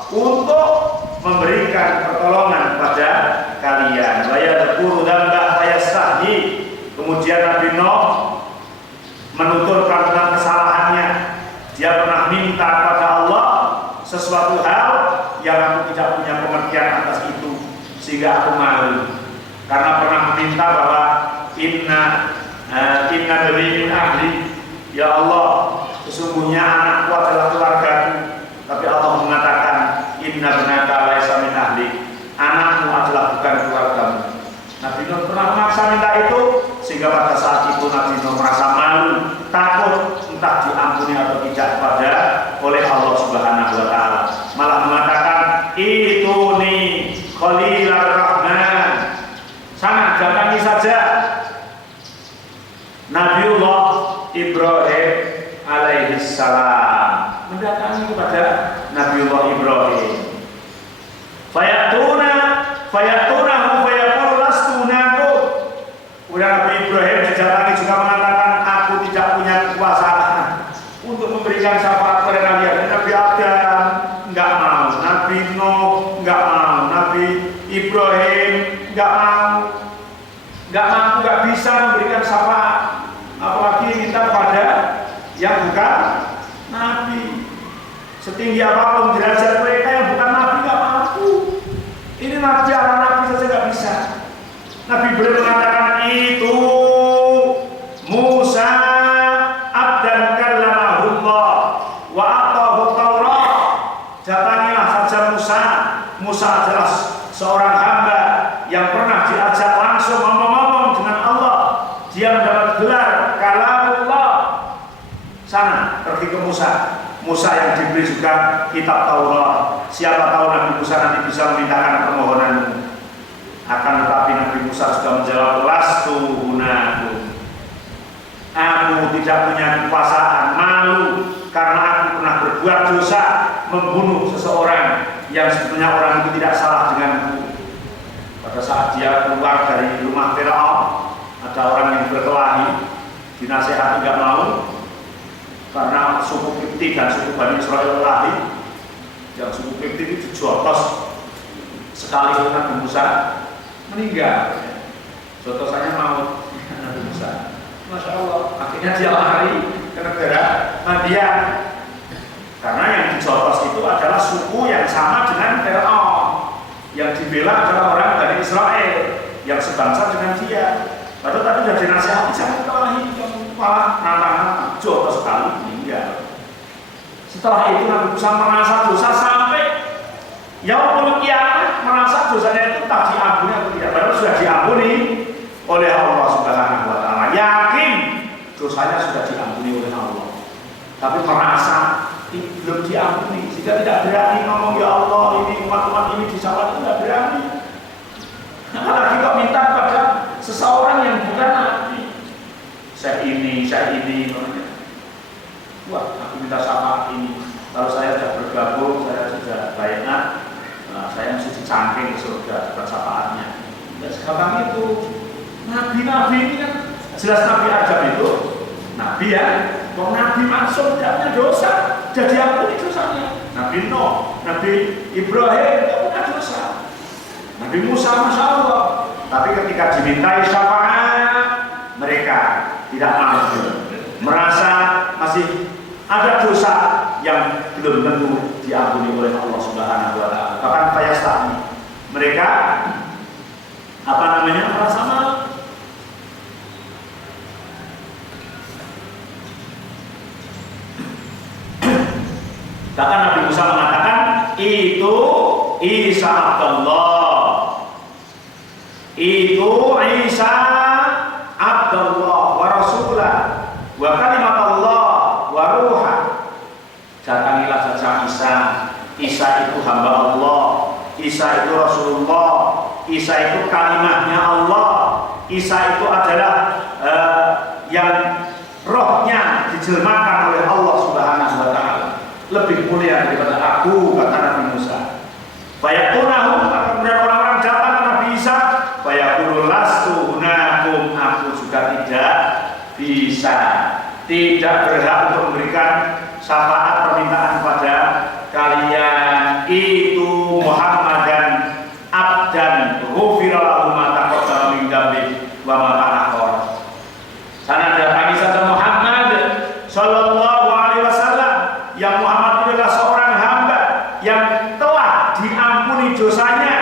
untuk memberikan pertolongan kepada kalian. Wa yadhkuru dzamba fayastahi. Kemudian Nabi Nuh menuturkan tentang kesalahannya. Dia pernah minta kepada Allah sesuatu hal yang aku tidak punya pengertian atas itu, sehingga aku malu. Karena pernah meminta bahwa inna min ahli, ya Allah, sesungguhnya anakku adalah keluargaku. Tapi Allah mengatakan inna binaka laisa min ahli, anakmu adalah bukan keluargamu. Nabi Nuh pernah memaksa minta itu, sehingga pada saat itu Nabi Nuh merasa malu, takut entah diampuni atau tidak pada oleh Allah Subhanahu wa taala. Malah mengatakan ituni khalilar rahman, sana datangi saja Nabiullah Ibrahim alaihissalam, mendatangi kepada Nabiullah Ibrahim. Fayatunahu fayaqulu lastu hunakum. Kemudian Nabi Ibrahim didatangi juga mengatakan, aku tidak punya kekuasaan untuk memberikan syafaat kepada kalian. Nabi Adam enggak mau, Nabi Nuh enggak mau, Nabi Ibrahim enggak mau, enggak bisa memberikan syafaat, apalagi minta kepada yang bukan Nabi. Setinggi apapun derajat mereka yang bukan Nabi enggak mampu. Ini Nabi, anak Nabi saja enggak bisa. Nabi Ibrahim mengatakan itu Musa Musa. Musa adalah seorang hamba yang pernah diajak langsung ngomong-ngomong dengan Allah. Dia mendapat gelar kalamullah. Sana pergi ke Musa. Musa yang diberi juga kitab Taurat. Siapa tahu Nabi Musa nanti bisa memintakan permohonanmu. Akan tetapi Nabi Musa juga menjawab, lastu hunakum. Aku tidak punya kekuasaan, malu karena aku pernah berbuat dosa, membunuh seseorang yang sebetulnya orang itu tidak salah denganku. Pada saat dia keluar dari rumah Firaun, ada orang yang berkelahi, dinasihati tidak mau karena suku Kipti dan suku Bani Israel kelahi. Yang suku Kipti itu dijotos sekali Nabi Musa meninggal. Jotosannya maut Nabi Musa. Masya Allah. Akhirnya dia lari ke negara Madian. Karena yang dijotos itu adalah suku yang sama dengan Firaun. Yang dibela adalah orang Bani Israel yang sebangsa dengan dia. Padahal tadi sudah dinasihati jangan kelahi, malah nantang jotos sekali meninggal. Setelah itu Nabi Musa merasa dosa sampai yaumul kiamat, merasa dosanya itu tak diampuni atau tidak. Padahal sudah diampuni oleh Allah Subhanahu wa taala. Yakin dosanya sudah diampuni oleh Allah. Tapi merasa belum diampuni sehingga tidak berani ngomong, ya Allah ini umat-umat ini disalahkan, tidak berani. Apalagi kok minta pada seseorang yang bukan nabi. Saya ini. Wah, aku minta syafaat ini. Kalau saya sudah bergabung, saya sudah bayar, saya mesti dicangking ke surga dapat syafaatnya. Dan sekarang itu nabi-nabi ini kan jelas Nabi Adam itu nabi ya. Kalau Nabi Maksum tidak punya dosa, jadi ampuni dosanya. Nabi Nuh, Nabi Ibrahim tidak punya dosa. Nabi Musa Masya Allah. Tapi ketika dimintai syafaat, mereka tidak mampu. Merasa masih ada dosa yang belum tentu diampuni oleh Allah Subhanahu wa taala. Bahkan fayastahni. Mereka merasa malu. Bahkan Nabi Musa mengatakan itu Isa Abdullah. Itu Isa Abdullah wa Rasulah wa kalimat Allah wa ruha. Datangilah saja Isa. Isa itu hamba Allah. Isa itu Rasulullah. Isa itu kalimatnya Allah. Isa itu adalah yang rohnya dijelmakan oleh Allah Subhanahu wa taala. Lebih mulia daripada aku, kata Nabi Musa. Fayakunahum, kemudian orang-orang datang ke Nabi Isa. Fayakunu lastu hunakum, aku juga tidak bisa, tidak berhak untuk memberikan syafaat permintaan kepada kalian. Itu Muhammadan abdan ghufira lahu ma taqaddama min dzambi wa ma ta'akhkhar. Sana datangi saja Muhammad sallallahu alaihi wasallam, yang Muhammad itu adalah seorang hamba yang telah diampuni dosanya,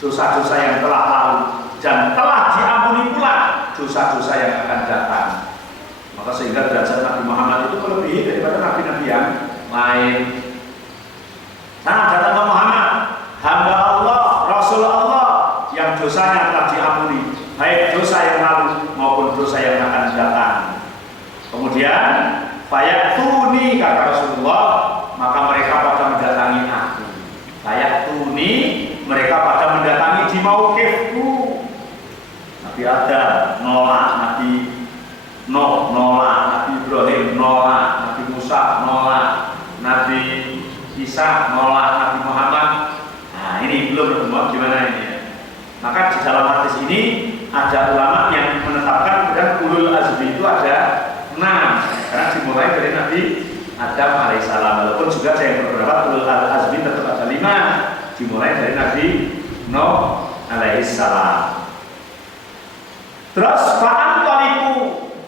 dosa-dosa yang telah lalu, dan telah diampuni pula dosa-dosa yang akan datang. Maka sehingga derajat Nabi Muhammad itu melebihi daripada nabi-nabi yang lain. Nah, datang ke Muhammad, hamba Allah, Rasul Allah, yang dosanya telah diampuni, baik dosa yang lalu maupun dosa yang akan datang. Kemudian fayaktuni, kata Rasulullah, maka mereka pada mendatangi aku. Fayaktuni, mereka pada mendatangi di mauqifku. Nabi Adam nolak, Nabi Nuh nolak, Nabi Ibrahim nolak, Nabi Musa nolak, Nabi Isa nolak, Nabi Muhammad. Nah ini belum ketemu gimana ini ya. Maka di dalam hadis ini ada ulama yang menetapkan kemudian ulul azmi itu ada 6, karena dimulai dari Nabi Adam alaihissalam. Walaupun juga saya yang berpendapat ulul azmi tetap ada 5, dimulai dari Nabi Nuh alaihissalam. Terus fa'an taliku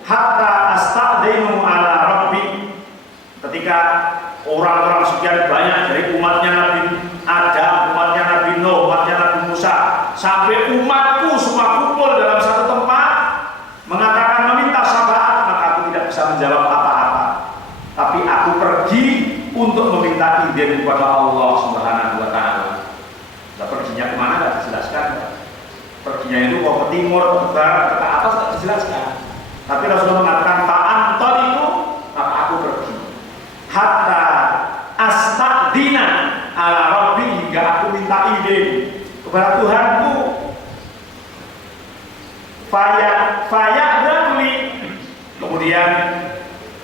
hatta asta'dinu ala rabbi. Ketika orang-orang sekian banyak dari umatnya Nabi Adam, umatnya Nabi Nuh, umatnya Nabi Musa, sampai umatku semua kumpul dalam satu tempat mengatakan meminta syafaat, maka aku tidak bisa menjawab apa-apa. Tapi aku pergi untuk meminta izin kepada Allah Subhanahu timur, atau ke barat, ke atas tidak dijelaskan. Tapi Rasulullah mengatakan fa'anton itu maka aku pergi. Hatta astadina ala Rabbi, hingga aku minta izin kepada Tuhanku. Faya berani. Kemudian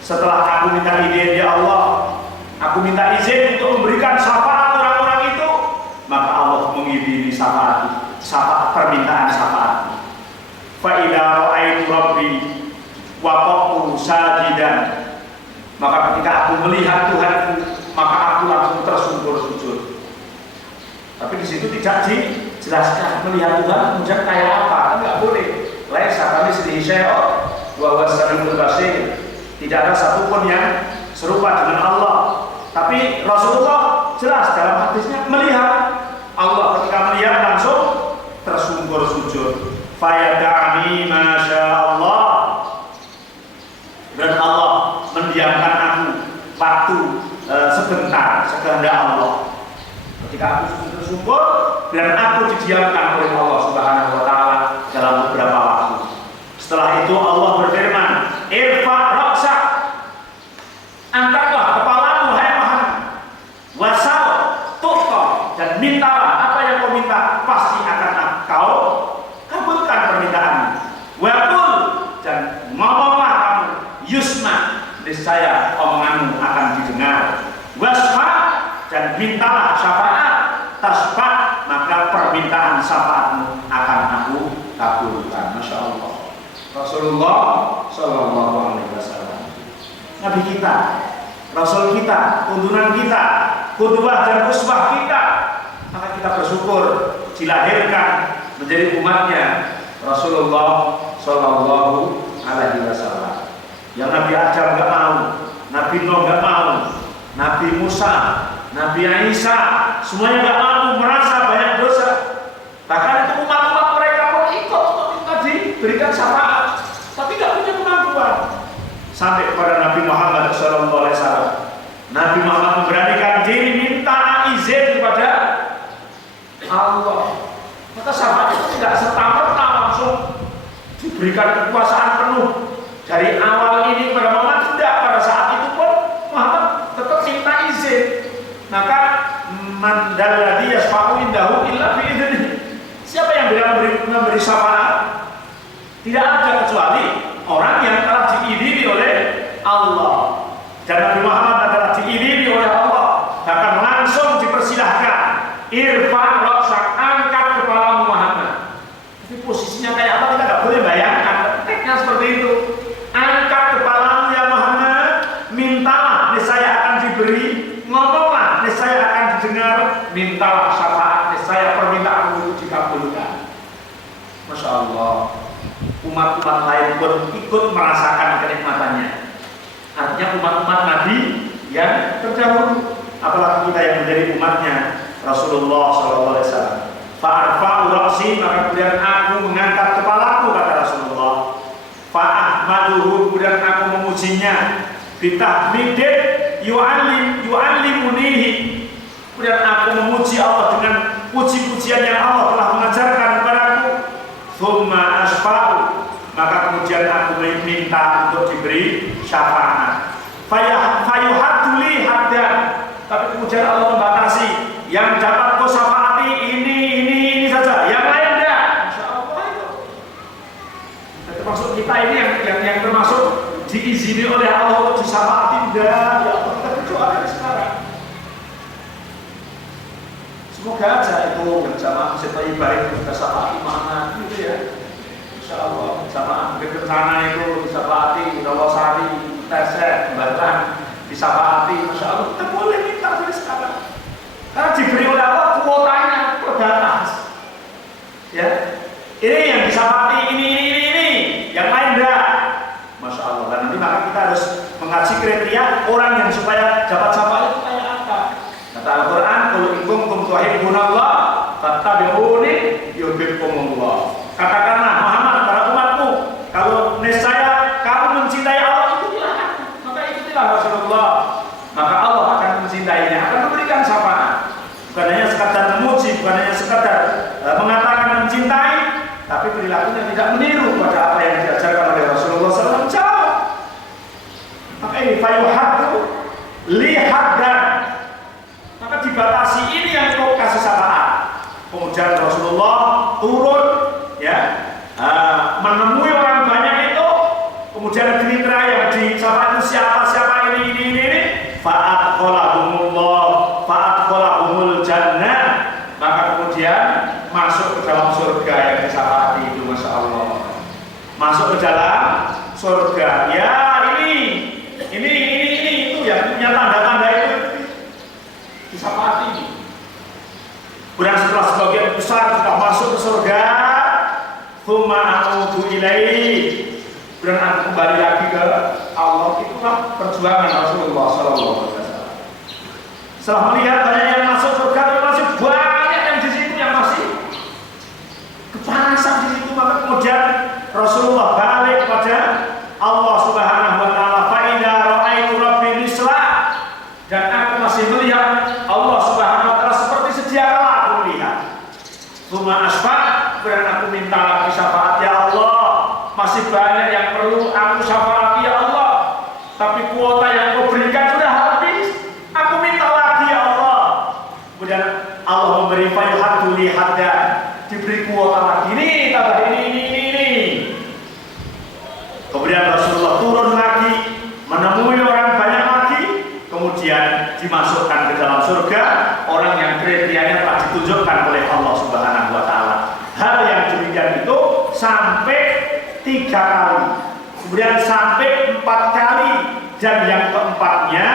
setelah aku minta izin, ya Allah, aku minta izin untuk memberikan syafaat orang-orang itu, maka Allah mengizini syafaat permintaan syafaat. Fa idza ra'aitu Rabbi waqa'tu sajidan, maka ketika aku melihat Tuhanku, maka aku langsung tersungkur sujud. Tapi di situ tidak dijelaskan melihat Tuhan kemudian kayak apa, kan nggak boleh. Laisa kamitslihi syai'un wa huwas samiul basir. Tidak ada satupun yang serupa dengan Allah. Tapi Rasulullah jelas dalam hadisnya melihat Allah, ketika melihat langsung tersungkur sujud. Fayada'ani masya Allah, dan Allah mendiamkan aku waktu sebentar sekehendak Allah. Ketika aku tersungkur dan aku didiamkan oleh Allah Subhanahu wa taala dalam beberapa waktu. Setelah itu Allah berfirman, irfa ra'sak, angkatlah kepalamu hai Muhammad, wasal tuqta, dan mintalah apa yang kau minta, pasti akan kau kabulkan permintaanmu. Waqul, dan ngomonglah kamu, yusma, niscaya omonganmu akan didengar. Wasfa, dan mintalah syafaat, tasbah, maka permintaan syafaatmu akan aku kabulkan. Masya Allah. Rasulullah Shallallahu Alaihi Wasallam, Nabi kita, Rasul kita, tuntunan kita, qudwah dan uswah kita, maka kita bersyukur dilahirkan menjadi umatnya Rasulullah Shallallahu Alaihi Wasallam. Yang Nabi Adam nggak mau, Nabi Nuh nggak mau, Nabi Musa, Nabi Isa, semuanya nggak mau, merasa banyak dosa. Bahkan itu umat-umat mereka pun ikut untuk minta diberikan syafaat, tapi nggak punya kemampuan. Sampai kepada Nabi Muhammad SAW, Nabi Muhammad memberanikan diri minta izin kepada Allah. Maka syafaat itu tidak serta-merta langsung diberikan kekuasaan penuh dari awal ini kepada Muhammad. Tidak, pada saat itu pun Muhammad tetap minta izin. Maka man dalladzi yasfa'u indahu illa bi'idznihi, siapa yang bisa memberi syafaat? Tidak ada kecuali orang yang telah diizinkan oleh Allah. Dan Nabi Muhammad adalah diizinkan oleh Allah, bahkan langsung dipersilahkan, irfa ra'sak, angkat kepalamu Muhammad. Tapi posisinya kayak apa kita nggak boleh bayangkan. Tekniknya seperti itu. Angkat kepalamu ya Muhammad, mintalah niscaya akan diberi, ngomonglah niscaya akan didengar, mintalah syafaat niscaya permintaanmu itu dikabulkan. Masya Allah. Umat-umat lain pun ikut merasakan kenikmatannya. Artinya umat-umat Nabi yang terdahulu, apalagi kita yang menjadi umatnya Rasulullah SAW. Fa'arfa'u ra'si, maka kemudian aku mengangkat kepalaku, kata Rasulullah. Fa'ahmaduhu, kemudian aku memujinya. Bitahmidin yu'allimunihi, kemudian aku memuji Allah dengan puji-pujian yang Allah telah mengajarkan kepadaku. Thumma asfa'u, maka kemudian aku minta untuk diberi syafaat. Fayuhadduli haddan, tapi kemudian Allah membatasi, yang dapat kau syafaati ini saja, yang lain enggak. Masya Allah itu. Dan termasuk kita ini yang termasuk diizini oleh Allah untuk disyafaati, enggak. Ya Allah, kita berdoa sekarang. Semoga aja itu bersama sebaik baik kita syafaati mana gitu ya. Insya Allah sama kencana itu disyafaati, Rawasari, Tesek, Batang disyafaati, Masya Allah kita boleh minta dari sekarang. Karena diberi oleh Allah kuotanya terbatas. Ya, ini yang disyafaati, ini, yang lain enggak. Masya Allah. Dan nanti maka kita harus mengaji kriteria orang yang supaya dapat syafaat itu kayak apa. Kata Al-Quran, qul in kuntum tuhibbunallah fattabi'uni yuhibbukumullah. Katakanlah Muhammad pada umatmu, kalau niscaya kamu mencintai Allah, ikutilah aku, maka ikutilah Rasulullah, maka Allah akan mencintainya, akan memberikan syafaat. Bukan hanya sekadar memuji, bukan hanya sekadar mengatakan mencintai, tapi perilaku artinya tidak meniru pada apa yang diajarkan oleh Rasulullah SAW, jauh. Maka ini fayuhaddu lihaddan, maka dibatasi, ini yang kau kasih syafaat. Kemudian Rasulullah turun, ya, menemui orang banyak itu, kemudian gerindra yang disyafaat itu siapa ini, fa'adkhalahumul jannah, maka kemudian masuk ke dalam surga yang disyafaati itu, masya Allah, masuk ke dalam surga. Ya ini itu ya, punya tanda-tanda itu disyafaati ini. Kemudian setelah sebagian besar sudah masuk ke surga, tsumma a'udu ilaihi, kemudian aku kembali lagi ke Allah. Itulah perjuangan Rasulullah SAW. Setelah melihat banyak yang masuk surga, masih banyak yang di situ yang masih kepanasan di situ, maka kemudian Rasulullah balik kepada Allah Subhanahu wa taala, fa idza ra'aitu rabbi misla, dan aku masih melihat Allah Subhanahu wa taala seperti sedia kala aku melihat. Tsumma asfa, kemudian aku minta lagi syafaat, ya Allah, masih banyak yang perlu aku syafaati ya Allah, tapi kuota yang kau berikan sudah habis, aku minta lagi ya Allah. Kemudian Allah memberi fayuhaddu lihaddan, diberi kuota lagi, ini tambah ini. Kemudian Rasulullah turun lagi, menemui orang banyak lagi, kemudian dimasukkan ke dalam surga orang yang kriterianya telah ditunjukkan oleh Allah Subhanahu wa taala. Hal yang demikian itu sampai 3 kali, kemudian sampai 4 kali, dan yang keempatnya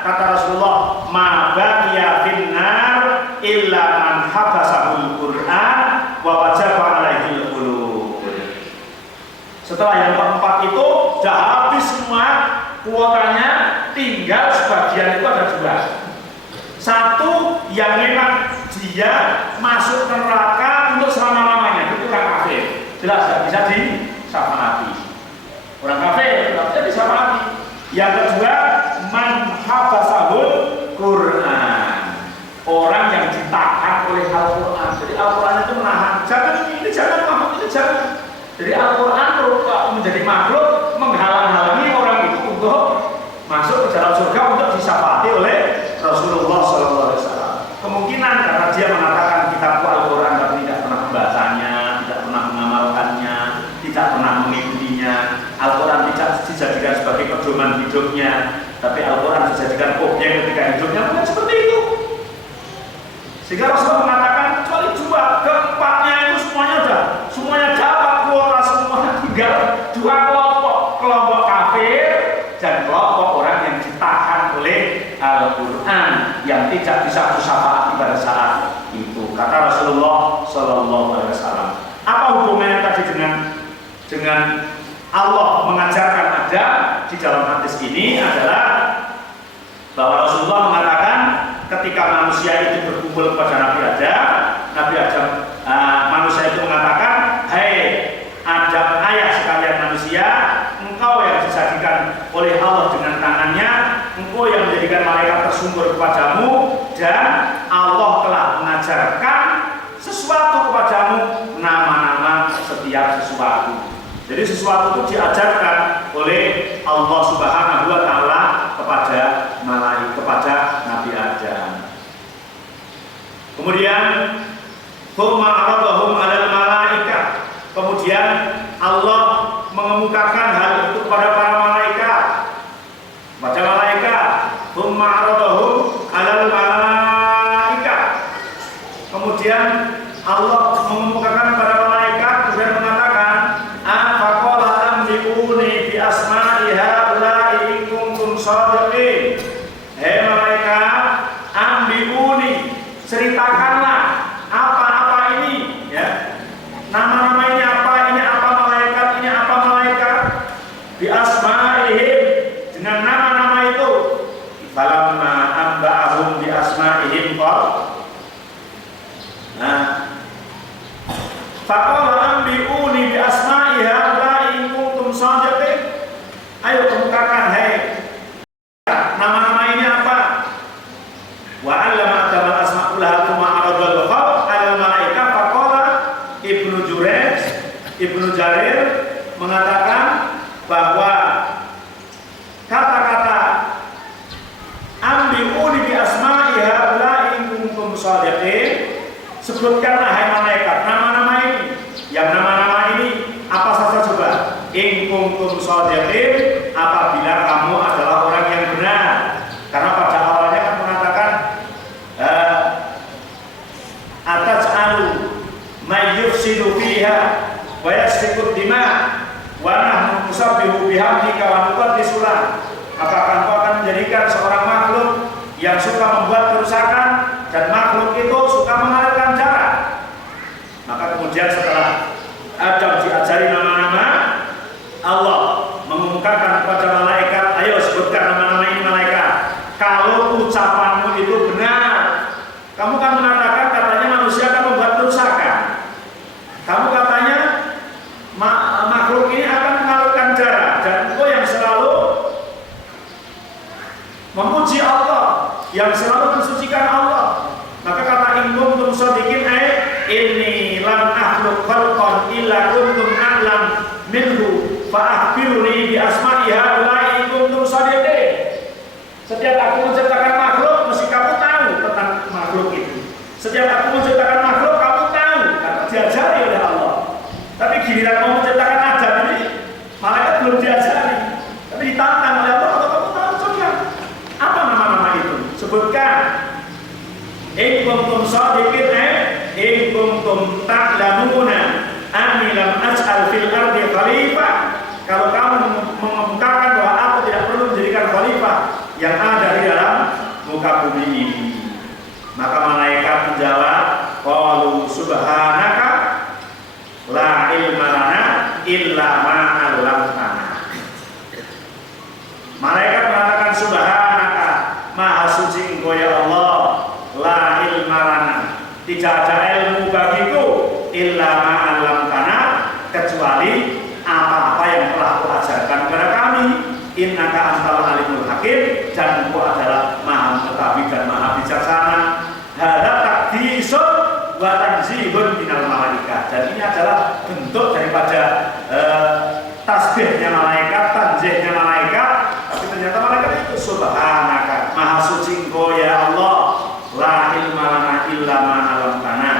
kata Rasulullah, ma baqiya finnar illa man habasahul Qur'an wa wajaba alaihil qulub. Setelah yang keempat itu sudah habis semua kuotanya, tinggal sebagian itu ada 2. Satu yang memang dia masuk neraka untuk selama-lamanya, itu orang kafir, jelas tidak bisa disyafaati. Orang kafir tidak bisa disyafaati. Yang kedua, man habasahul Qur'an, orang yang ditahan oleh Al-Quran. Jadi Al-Quran itu menahan, jangan ini, jangan makhluk ini, jangan. Jadi Al-Quran menjadi makhluk menghalang-halangi orang itu untuk masuk ke dalam surga untuk disyafaati oleh Rasulullah SAW. Kemungkinan karena dia mengatakan kitab Al-Quran tapi tidak pernah membacanya, tidak pernah mengamalkannya, tidak pernah mengikutinya. Al-Quran tidak dijadikan sebagai pedoman hidupnya, tapi Al-Quran dijadikan objek ketika hidupnya, bukan seperti itu. Sehingga Rasulullah mengatakan kecuali 2, keempatnya itu semuanya dapat kuota, semuanya tinggal 2 kelompok kafir dan kelompok orang yang ditahan oleh Al-Quran yang tidak bisa disyafaati pada saat itu, kata Rasulullah SAW. Apa hubungannya tadi dengan Allah mengajarkan ada di dalam hadis ini adalah bahwa Rasulullah mengatakan ketika manusia itu berkumpul kepada Nabi Adam, manusia itu mengatakan, hai Adam, ayah sekalian manusia, engkau yang dijadikan oleh Allah dengan tangannya, engkau yang menjadikan malaikat tersungkur kepadamu, dan Allah telah mengajarkan sesuatu kepadamu, nama-nama setiap sesuatu. Jadi sesuatu itu diajarkan oleh Allah Subhanahu wa taala kepada malaikat, kepada Nabi Adam. Kemudian tsumma aradahum 'alal malaikat, kemudian Allah mengemukakan hal itu kepada para malaikat. Baca malaikat, tsumma aradahum 'alal malaikat. Kemudian Allah mengemukakan kepada malaikat, kemudian mengatakan, afaqala amliuni bi asma'i haula'i in kuntum shadiqin. Hei malaikat, amliuni, ceritakanlah apa-apa ini, ya. Nama-nama ini apa malaikat, ini apa malaikat. Bi asma'ihim, dengan nama-nama itu. Falamma amba'ahum bi asma'ihim qala. Faqala ambi'uni bi asma'i haula'i in kuntum shadiqin. Ayo kemukakan, hei, nama-nama ini apa? Wa 'allama Adam al-asma' kullaha thumma 'aradal khalq 'ala al-malaikah faqala Ibnu Ibnu Jarir mengatakan bahwa kata-kata ambi'uni bi asma'i haula'i in kuntum shadiqin, sebutkanlah hai malaikat nama-nama ini. Yang nama-nama ini apa saja coba? In kuntum shadiqin, apabila kamu adalah orang yang benar. Karena pada awalnya kan mengatakan ataj'alu may yufsidu fiha wa yasfiku dima wa nahnu nusabbihu bihamdika wa nuqaddisu lak. Apakah engkau akan menjadikan seorang makhluk yang suka membuat kerusakan dan makhluk itu suka mengalirkan darah? Maka kemudian setelah Adam diajari nama-nama, Allah mengumumkan kepada malaikat, ayo sebutkan nama-nama ini malaikat. Kalau ucapanmu itu benar, kamu kan mengatakan katanya manusia akan membuat kerusakan. Kamu katanya makhluk ini akan mengalirkan darah, dan engkau yang selalu memuji Allah, yang selalu mensucikan Allah. Maka kata in kuntum shadiqin ay inni lam akhluq khalqan illa kuntum a'lam minhu fa akhbiruni bi asma'i haula'i in kuntum shadiqin. Setiap aku menciptakan makhluk, mesti kamu tahu tentang makhluk itu. Setiap aku menciptakan makhluk, kamu tahu karena diajari oleh Allah. Tapi giliran mau menciptakan Adam ini, malaikat belum diajari, tapi ditantang oleh Allah. Kalau kamu tahu coba apa nama-nama itu, sebutkan. In kuntum shadiqin in kuntum ta'lamuna anni lam aj'al fil ardi khalifah. Kalau kamu mengungkapkan bahwa aku tidak perlu menjadikan khalifah yang ada di dalam muka bumi ini, maka malaikat menjawab, qalu subhanaka la ilma lana illa ma 'allamtana. Malaikat mengatakan subhanaka, maha suci engkau ya Allah, la ilma lana, tidak ada ilmu bagiku, illa ma 'allamtana, kecuali apa-apa yang telah Kau ajarkan kepada kami. Innaka antal alimul hakim, dan Engkau adalah maha mengetahui dan maha bijaksana. Hadza taqdisun wa tanzihun minal malaikah, dan ini adalah bentuk daripada tasbihnya malaikat, tanzihnya malaikat. Tapi ternyata malaikat itu subhanaka, maha suci Engkau ya Allah, la ilma lana illa ma 'allamtana,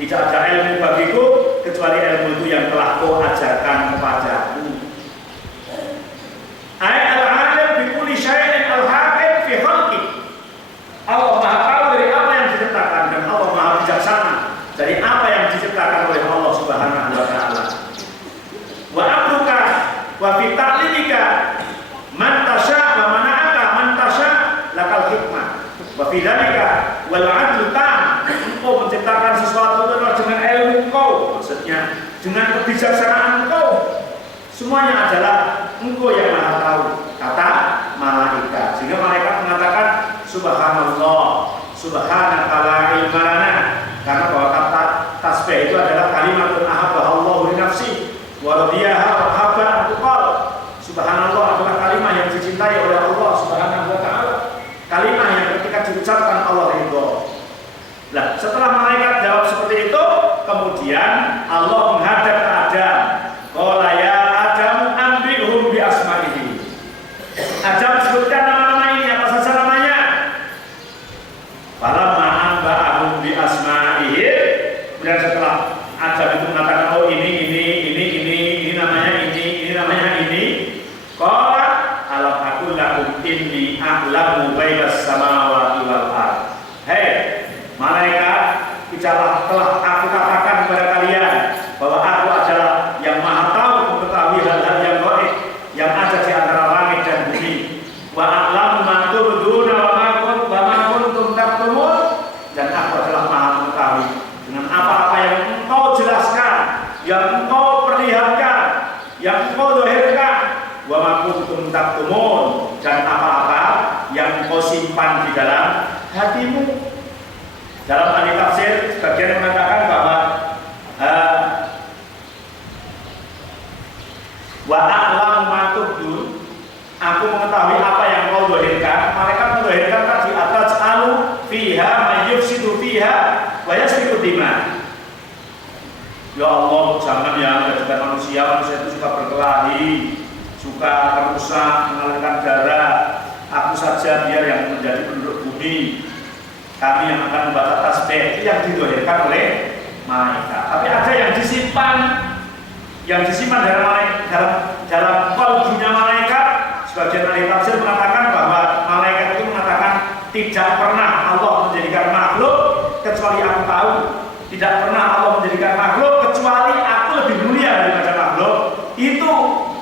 tidak ada ilmu bagiku kecuali ilmu itu yang telah Kau ajarkan kepadaku. Al-alim bi kulli syai'in al-hakim fi khalqi. Allah Maha tahu dari apa yang diciptakan, dan Allah Maha bijaksana dari apa yang diciptakan oleh Allah Subhanahu wa taala. Wa amruka wa fi ta'limika man tasha wa mana'aka man tasha lakal hikmah. Wa fi dzalika wal 'adlu tam. Engkau menciptakan sesuatu itu dengan ilmu Engkau, maksudnya dengan kebijaksanaan Engkau. Semuanya adalah Engkau yang Maha tahu, kata malaikat. Sehingga malaikat mengatakan subhanallah, subhanaka la ilma lana, karena bahwa kata tasbih itu adalah kalimatun ahabba Allahu li nafsi wa radiyaha wa habba an tuqal. Subhanallah adalah kalimat yang dicintai oleh Allah Subhanahu wa taala, kalimat yang ketika diucapkan Allah ridho. Nah, setelah malaikat jawab seperti itu, kemudian Allah menghadap ke Adam. Qala ya Adam ambi'hum bi asma'ihi. Adam sebutkan nama-nama ini, apa saja namanya. Falamma anba'ahum bi asma'ihi. Kemudian setelah Adam itu mengatakan, oh ini namanya ini. Qala alam aqul lakum inni a'lamu ghaibas samawati wal ardh. Hei malaikat, telah aku katakan kepada kalian bahwa aku adalah yang Maha tahu, mengetahui hal-hal yang gaib yang ada di antara langit dan bumi. Wa a'lamu ma tubduna wa ma kuntum taktumun, dan aku adalah Maha mengetahui dengan apa-apa yang engkau jelaskan, yang engkau perlihatkan, yang engkau zahirkan. Wa ma kuntum taktumun, dan apa-apa yang engkau simpan di dalam hatimu. Dalam ahli tafsir sebagian mengatakan bahwa wa a'lamu ma tubdun, aku mengetahui apa yang kau zahirkan. Mereka menzahirkan tadi atas alu fiha ma yufsidu fiha wa yasfiku dima. Ya Allah, jangan ya menjadikan manusia itu suka berkelahi, suka merusak, mengalirkan darah. Aku saja biar yang menjadi penduduk bumi. Kami yang akan membaca tasbih. Itu yang didoakan oleh malaikat. Tapi ada yang disimpan dalam qalbunya malaikat. Sebagian ahli tafsir mengatakan bahwa malaikat itu mengatakan tidak pernah Allah menjadikan makhluk kecuali aku tahu. Tidak pernah Allah menjadikan makhluk kecuali aku lebih mulia daripada makhluk itu.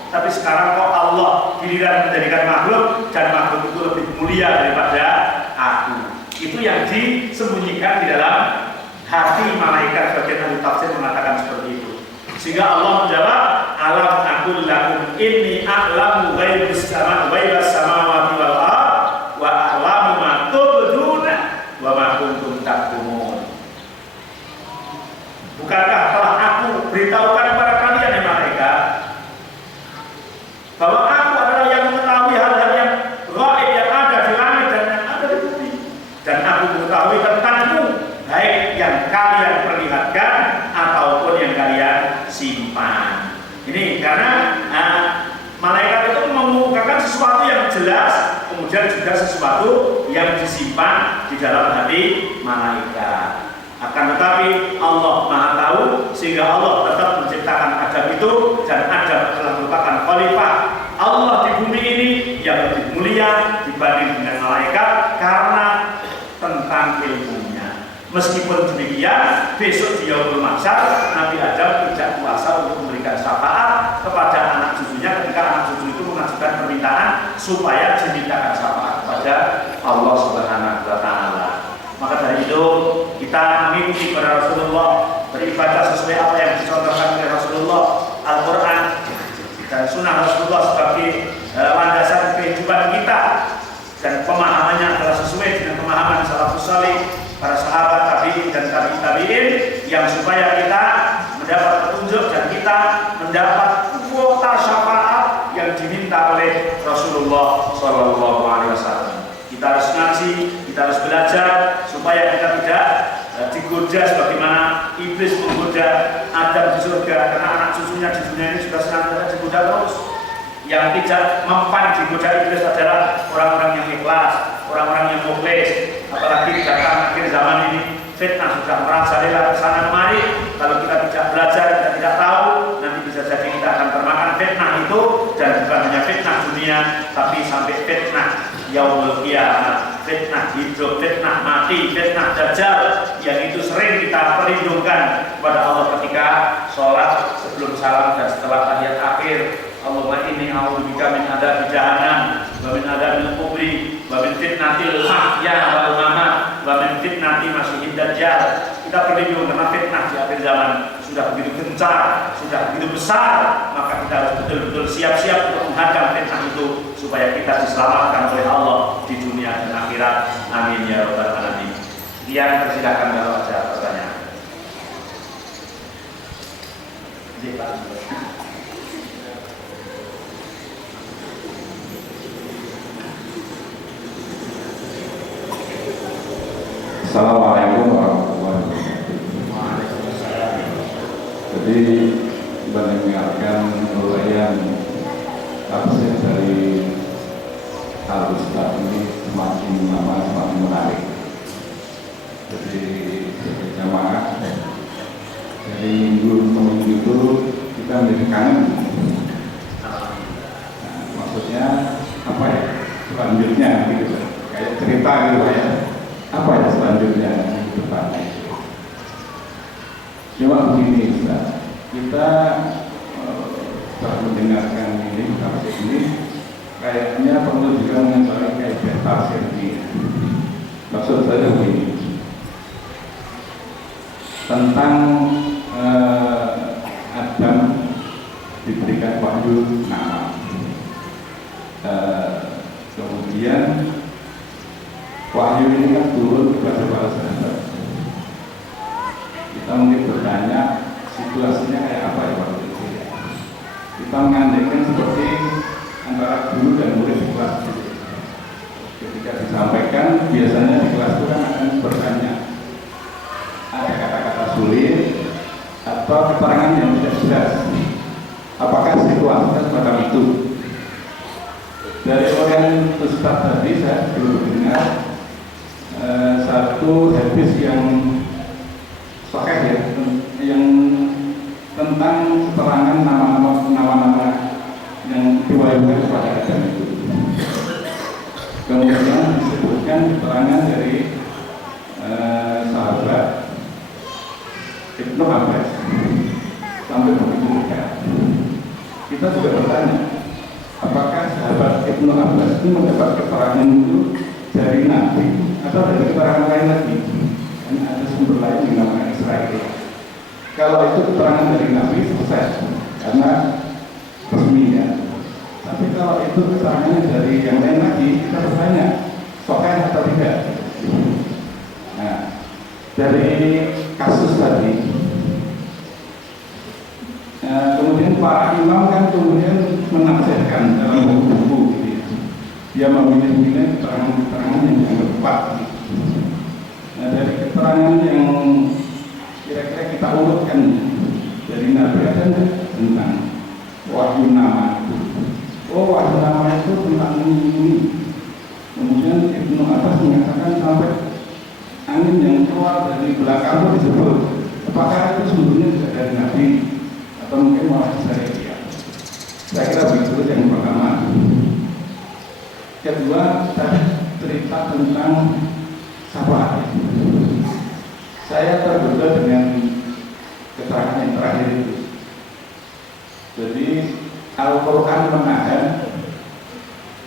Tapi sekarang kok Allah giliran menjadikan makhluk dan makhluk itu lebih mulia daripada aku. Itu yang disembunyikan di dalam hati malaikat. Sebagian ahli tafsir mengatakan seperti itu. Sehingga Allah menjawab, alam aqul lakum inni a'lamu ghaibas samawati wal ardh wa a'lamu ma tubduna wa ma kuntum taktumun. Bukankah telah aku beritahukan kepada kalian ya malaikat bahwa aku adalah yang mengetahui hal-hal yang gaib yang ada di langit dan yang ada di bumi, dan aku mengetahui tentangmu baik yang kalian perlihatkan ataupun yang kalian simpan. Ini karena malaikat itu mengungkapkan sesuatu yang jelas, kemudian juga sesuatu yang disimpan di dalam hati malaikat. Akan tetapi Allah Maha Tahu, sehingga Allah tetap menciptakan Adam itu, dan Adam telah merupakan khalifah Allah di bumi ini yang lebih mulia dibanding dengan malaikat karena tentang ilmunya. Meskipun demikian, besok di Yaumul Mahsyar Nabi Adam tidak kuasa untuk memberikan syafaat kepada anak cucunya ketika anak cucu itu mengajukan permintaan supaya dimintakan syafaat kepada Allah Subhanahu wa Ta'ala. Maka dari itu kita mengikuti kepada Rasulullah, beribadah sesuai apa yang dicontohkan oleh Rasulullah, Al-Quran dan Sunnah Rasulullah sebagai landasan kehidupan kita, dan pemahamannya adalah sesuai dengan pemahaman salafus salih, para sahabat tabi'in dan tabi'in, yang supaya kita mendapat petunjuk dan kita mendapat kuota syafaat yang diminta oleh Rasulullah SAW. Kita harus ngaji, kita harus belajar supaya kita tidak digoda sebagaimana iblis menggoda Adam di surga, karena anak cucunya di dunia ini sudah senantiasa digoda terus. Yang tidak mempan digoda iblis adalah orang-orang yang ikhlas, orang-orang yang mukhlis. Apalagi datang akhir zaman ini, fitnah sudah merajalela ke sana kemari. Kalau kita tidak belajar, kita tidak tahu, nanti bisa jadi kita akan termakan fitnah itu, dan bukan hanya fitnah dunia, tapi sampai fitnah yaumul qiyamah, fitnah hidup, fitnah mati, fitnah dajjal, yang itu sering kita perlindungkan kepada Allah ketika sholat, sebelum salam dan setelah tahiyat akhir. Allahumma inni a'udzubika min adzabi jahannam wa min adzabil kubri wa min fitnatil mahya wal mamat wa min fitnati masyihid dajjal. Kita berlindung karena fitnah di akhir zaman sudah begitu gencar, sudah begitu besar, maka kita harus betul-betul siap-siap untuk menghadang fitnah itu supaya kita diselamatkan oleh Allah di dunia dan akhirat. Amin ya rabbal alamin. Sekian, persilakan kalau ada pertanyaan. Assalamualaikum warahmatullahi wabarakatuh. Jadi mendengarkan uraian tafsir dari Al-Ustaz ini semakin lama semakin menarik. Jadi sebagai jamaah dari minggu ke minggu itu kita menjadi kangen. Nah, maksudnya apa ya? Selanjutnya gitu, kayak cerita gitu ya. Apa ya selanjutnya di depan? Cuma begini, Ustaz. Kita setelah mendengarkan ini tafsir ini, kayaknya perlu juga mengetahui kayak tafsir ini. Maksud saya begini, tentang Adam diberikan wahyu nama, kemudian wahyu ini kan turun kepada para sahabat. Kita mungkin bertanya situasinya kayak apa ya waktu itu ya. Kita mengandaikan seperti antara guru dan murid di kelas gitu. Ketika disampaikan, biasanya di kelas itu kan akan bertanya, ada kata-kata sulit, atau keterangan yang tidak jelas. Apakah situasinya semacam itu? Dari orang Ustaz tadi saya belum dengar satu hadis yang sahih ya, yang tentang keterangan nama-nama yang diwahyukan kepada Adam itu. Kemudian disebutkan keterangan dari sahabat Ibnu Abbas sampai begitu dekat. Kita juga bertanya, apakah sahabat Ibnu Abbas itu mendapat keterangan itu dari Nabi atau dari keterangan lain lagi? Karena ada sumber lain yang namanya Israel. Kalau itu keterangan dari Nabi selesai, karena resmi ya. Tapi kalau itu keterangannya dari yang lain lagi, kita bertanya, sahih atau tidak? Nah, dari kasus tadi, kemudian para imam kan kemudian menafsirkan dalam buku-buku gitu. Dia memilih-milih keterangan-keterangan yang tepat. Nah, dari keterangan yang kira-kira kita urutkan dari Nabi ada tentang wahyu nama. Oh, wahyu nama itu tentang ini. Kemudian Ibnu Abbas mengatakan sampai angin yang keluar dari belakang itu disebut. Apakah itu sumbernya tidak dari Nabi atau mungkin malah dari dia? Saya kira begitu yang pertama. Kedua, tadi cerita tentang syafaat. Saya tergoda dengan keterangan yang terakhir itu. Jadi Al-Quran menahan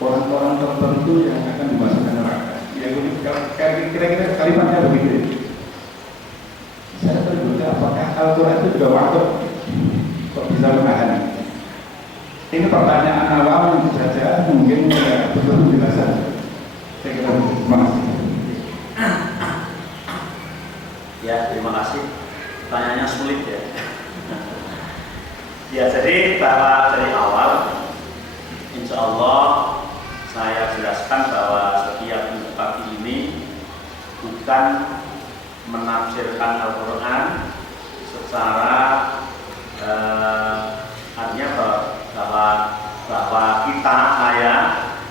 orang-orang tertentu yang akan dimasukkan neraka. Ya, kira-kira kalimatnya begitu. Saya tergoda apakah Al-Quran itu juga waktu kok bisa menahan? Ini pertanyaan awam saja, mungkin betul penjelasan. Saya kira terima kasih. Ya, terima kasih. Pertanyaannya sulit ya. Ya, jadi bahwa dari awal, insya Allah saya jelaskan bahwa setiap minggu pagi ini bukan menafsirkan Al-Quran secara artinya bahwa kita, saya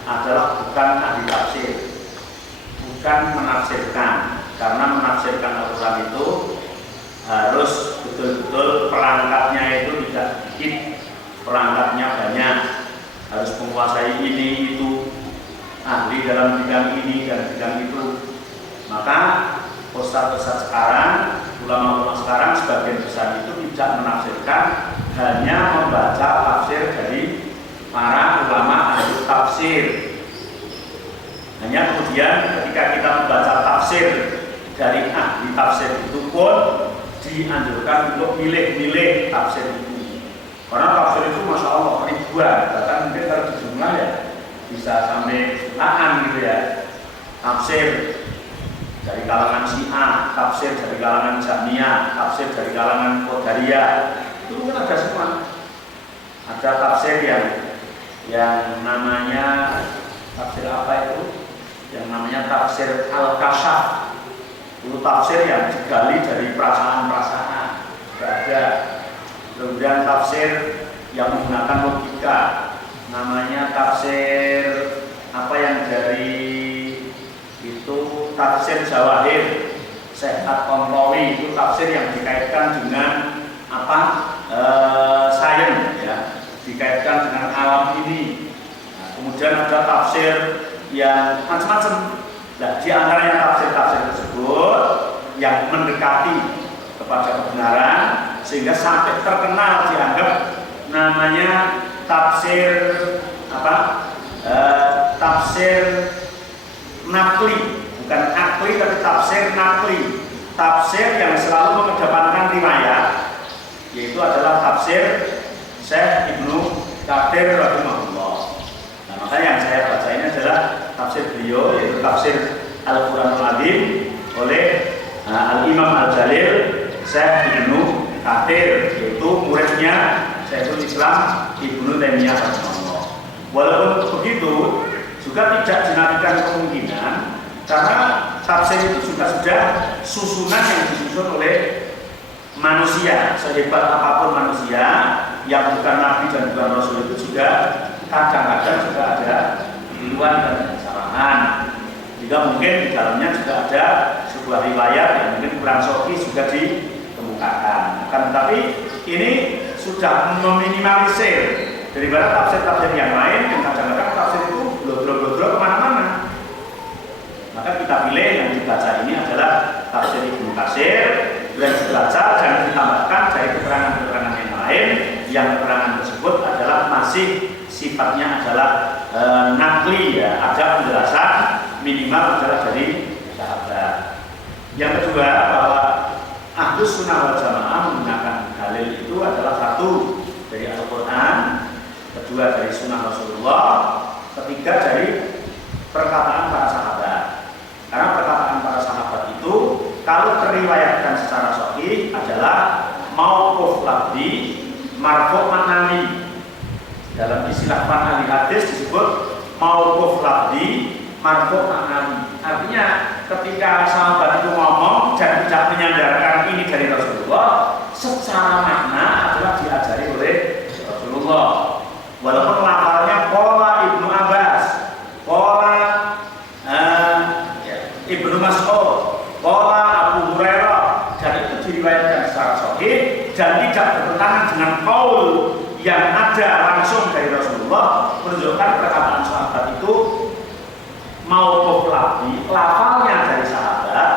adalah bukan ahli tafsir, bukan menafsirkan. Karena menafsirkan Al-Quran itu harus betul-betul perangkatnya itu tidak sedikit, perangkatnya banyak, harus menguasai ini itu, ahli dalam bidang ini dan bidang itu. Maka ustaz-ustaz sekarang, ulama-ulama sekarang sebagian besar itu tidak menafsirkan, hanya membaca tafsir dari para ulama ahli tafsir. Hanya kemudian ketika kita membaca tafsir dari ahli tafsir itu pun dianjurkan untuk milih-milih tafsir itu. Karena tafsir itu masya Allah ribuan, bahkan mungkin kalau dijumlah ya bisa sampai jutaan gitu ya. Tafsir dari kalangan Syiah, tafsir dari kalangan Jahmiyah, tafsir dari kalangan Qadariyah, itu kan ada semua. Ada tafsir yang namanya tafsir apa itu? Yang namanya tafsir Al-Kasyaf. Itu tafsir yang digali dari perasaan-perasaan, ada. Kemudian tafsir yang menggunakan logika, namanya tafsir apa yang dari itu tafsir Jawahir Syekh At-Tontawi, itu tafsir yang dikaitkan dengan apa sains ya, dikaitkan dengan alam ini. Nah, kemudian ada tafsir yang macam-macam. Nah, di antaranya tafsir-tafsir tersebut yang mendekati kepada kebenaran sehingga sampai terkenal dianggap namanya tafsir apa? Tafsir nakli, bukan akli tapi tafsir nakli. Tafsir yang selalu mengedepankan riwayat, yaitu adalah tafsir Syekh Ibnu Katsir rahimahullah. Nah, makanya yang saya baca ini adalah tafsir beliau, yaitu tafsir Al-Quranul Azim oleh Al-Imam Al-Jalil Syekh Ibnu Katsir, yaitu muridnya Syekhul Islam Ibnu Taimiyah rahimahullah. Walaupun begitu juga tidak dinafikan kemungkinan, karena tafsir itu juga sudah susunan yang disusun oleh manusia, sehebat apapun manusia yang bukan nabi dan bukan rasul itu juga kadang-kadang juga ada keliruan dan kesalahan. Jika mungkin di dalamnya juga ada sebuah riwayat yang mungkin kurang sahih juga dikemukakan. Akan tetapi ini sudah meminimalisir daripada tafsir-tafsir yang lain yang kadang-kadang tafsir itu blok-blok kemana-mana. Maka kita pilih yang dibaca ini adalah tafsir Ibnu Katsir yang dibaca dan ditambahkan dari keterangan-keterangan yang lain yang keterangan tersebut adalah masih sifatnya adalah nakli, ya, ada penjelasan minimal adalah dari sahabat. Yang kedua, bahwa Ahlus Sunnah wal Jamaah menggunakan dalil itu adalah satu dari Al-Quran, kedua dari Sunnah Rasulullah, ketiga dari perkataan para sahabat. Karena perkataan para sahabat itu kalau teriwayatkan secara sahih adalah mauquf lafzi, marfu' maknawi. Dalam istilah ahli hadis disebut mauquf lafzi, marfu' maknawi. Artinya ketika sahabat itu ngomong dan tidak menyandarkan ini dari Rasulullah, secara makna adalah diajari oleh Rasulullah. Walaupun lafalnya qala Ibnu Abbas, qala Ibnu Mas'ud, qala Abu Hurairah, dan itu diriwayatkan secara sahih dan tidak bertentangan dengan qaul yang ada langsung dari Rasulullah, menunjukkan perkataan sahabat itu mauquf lafzi, lafalnya dari sahabat,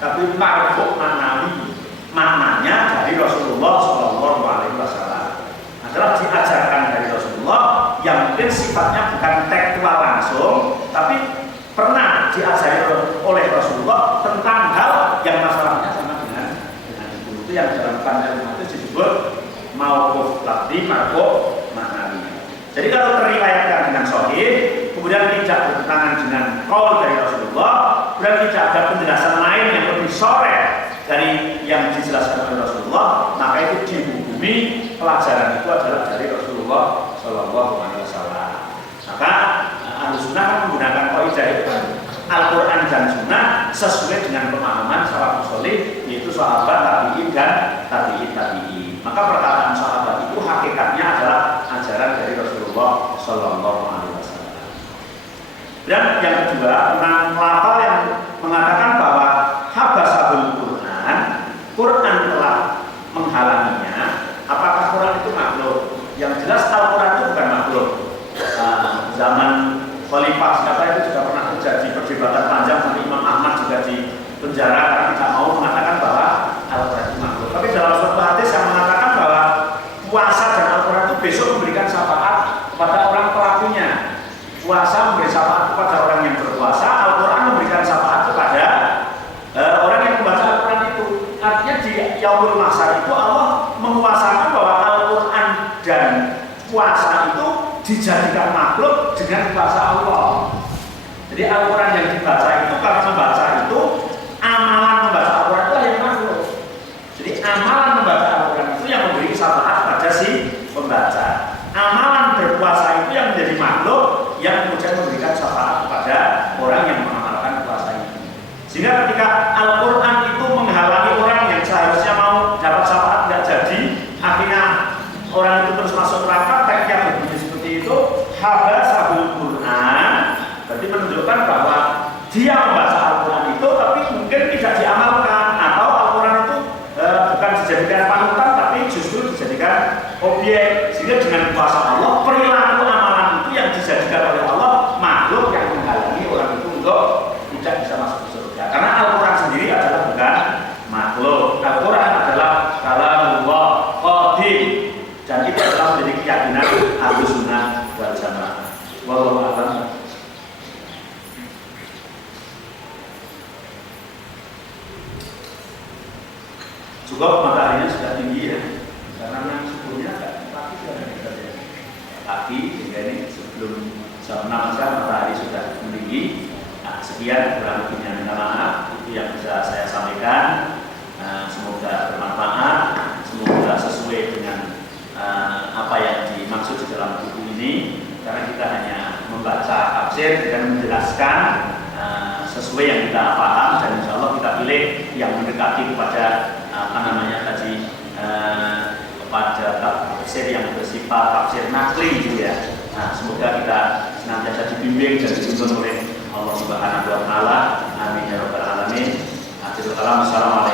tapi marfu' maknawi, maknanya dari Rasulullah Shallallahu Alaihi Wasallam, adalah diajarkan dari Rasulullah yang mungkin sifatnya bukan tekstual langsung, tapi pernah diajari oleh Rasulullah tentang hal yang masalahnya sama dengan itu yang dalam pandangan itu disebut mauquf lafzi, marfu' maknawi. Jadi kalau teriwayatkan dengan sahih, kemudian tidak bertentangan dengan qaul dari Rasulullah, kemudian tidak ada penjelasan lain yang lebih sore dari yang dijelaskan oleh Rasulullah, maka itu dihukumi pelajaran itu adalah dari Rasulullah Shallallahu Alaihi Wasallam. Maka Ahlussunnah menggunakan kaidah itu, Al-Quran dan Sunnah sesuai dengan pemahaman salafus salih, yaitu sahabat, tabi'in dan tabi'in. Maka perkataan sahabat itu hakikatnya adalah ajaran dari Rasulullah Shallallahu Alaihi Wasallam. Dan yang kedua, tentang lafal yang mengatakan bahwa habasahul Quran, Quran telah menghalanginya. Apakah Quran itu makhluk? Yang jelas Al-Quran itu bukan makhluk. Zaman Khalifah siapa itu juga pernah terjadi perdebatan panjang sampai Imam Ahmad juga di penjara karena tidak mau mengatakan bahwa Al-Quran itu makhluk. Tapi dalam suatu hadis yang mengatakan bahwa puasa dan Al-Quran itu besok memberikan syafaat kepada orang pelakunya. Puasa memberi syafaat kepada orang yang berpuasa, Al-Quran memberikan syafaat kepada orang yang membaca Al-Quran itu. Artinya di Yaumul Mahsyar itu Allah menguasakan bahwa Al-Quran dan puasa itu dijadikan makhluk dengan bahasa Allah. Jadi Al-Quran yang dibaca itu, kalau membaca itu, amalan membaca Al-Quran itu yang makhluk. Jadi amalan membaca Al-Quran itu yang memberi syafaat pada si pembaca. Amalan berpuasa itu yang menjadi makhluk, yang kemudian memberikan syafaat kepada orang yang mengamalkan puasa itu. Sehingga ketika Al-Quran itu menghalangi orang yang seharusnya mau dapat syafaat tidak jadi, akhirnya orang itu terus masuk neraka, teksnya berbunyi seperti itu, habasahul Quran, berarti menunjukkan bahwa dia membaca Al-Quran itu tapi mungkin tidak diamalkan, atau Al-Quran itu bukan dijadikan panutan tapi justru dijadikan objek. Sehingga dengan kuasa Allah, perilaku amalan itu yang dijadikan oleh Allah makhluk yang menghalangi orang itu untuk tidak bisa masuk ke surga. Karena Al-Quran sendiri adalah bukan makhluk. Al-Quran adalah kalamullah qadim, dan itu adalah menjadi keyakinan Ahlussunnah wal Jamaah. Wallahu a'lam. Cukup mataharinya sudah tinggi ya, karena yang sebelumnya agak pagi sudah ada pagi, sehingga ini sebelum jam 6 matahari sudah meninggi. Nah, sekian kurang lebihnya, minta maaf, itu yang bisa saya sampaikan. Semoga bermanfaat, semoga sesuai dengan apa yang dimaksud di dalam buku ini, karena kita hanya membaca tafsir dan menjelaskan sesuai yang kita paham, dan insya Allah kita pilih yang mendekati kepada tadi bersifat tafsir nakli gitu ya. Nah, semoga kita senantiasa dibimbing dan dituntun oleh Allah Subhanahu wa taala. Amin ya rabbal alamin. Akhirul kalam. Assalamualaikum.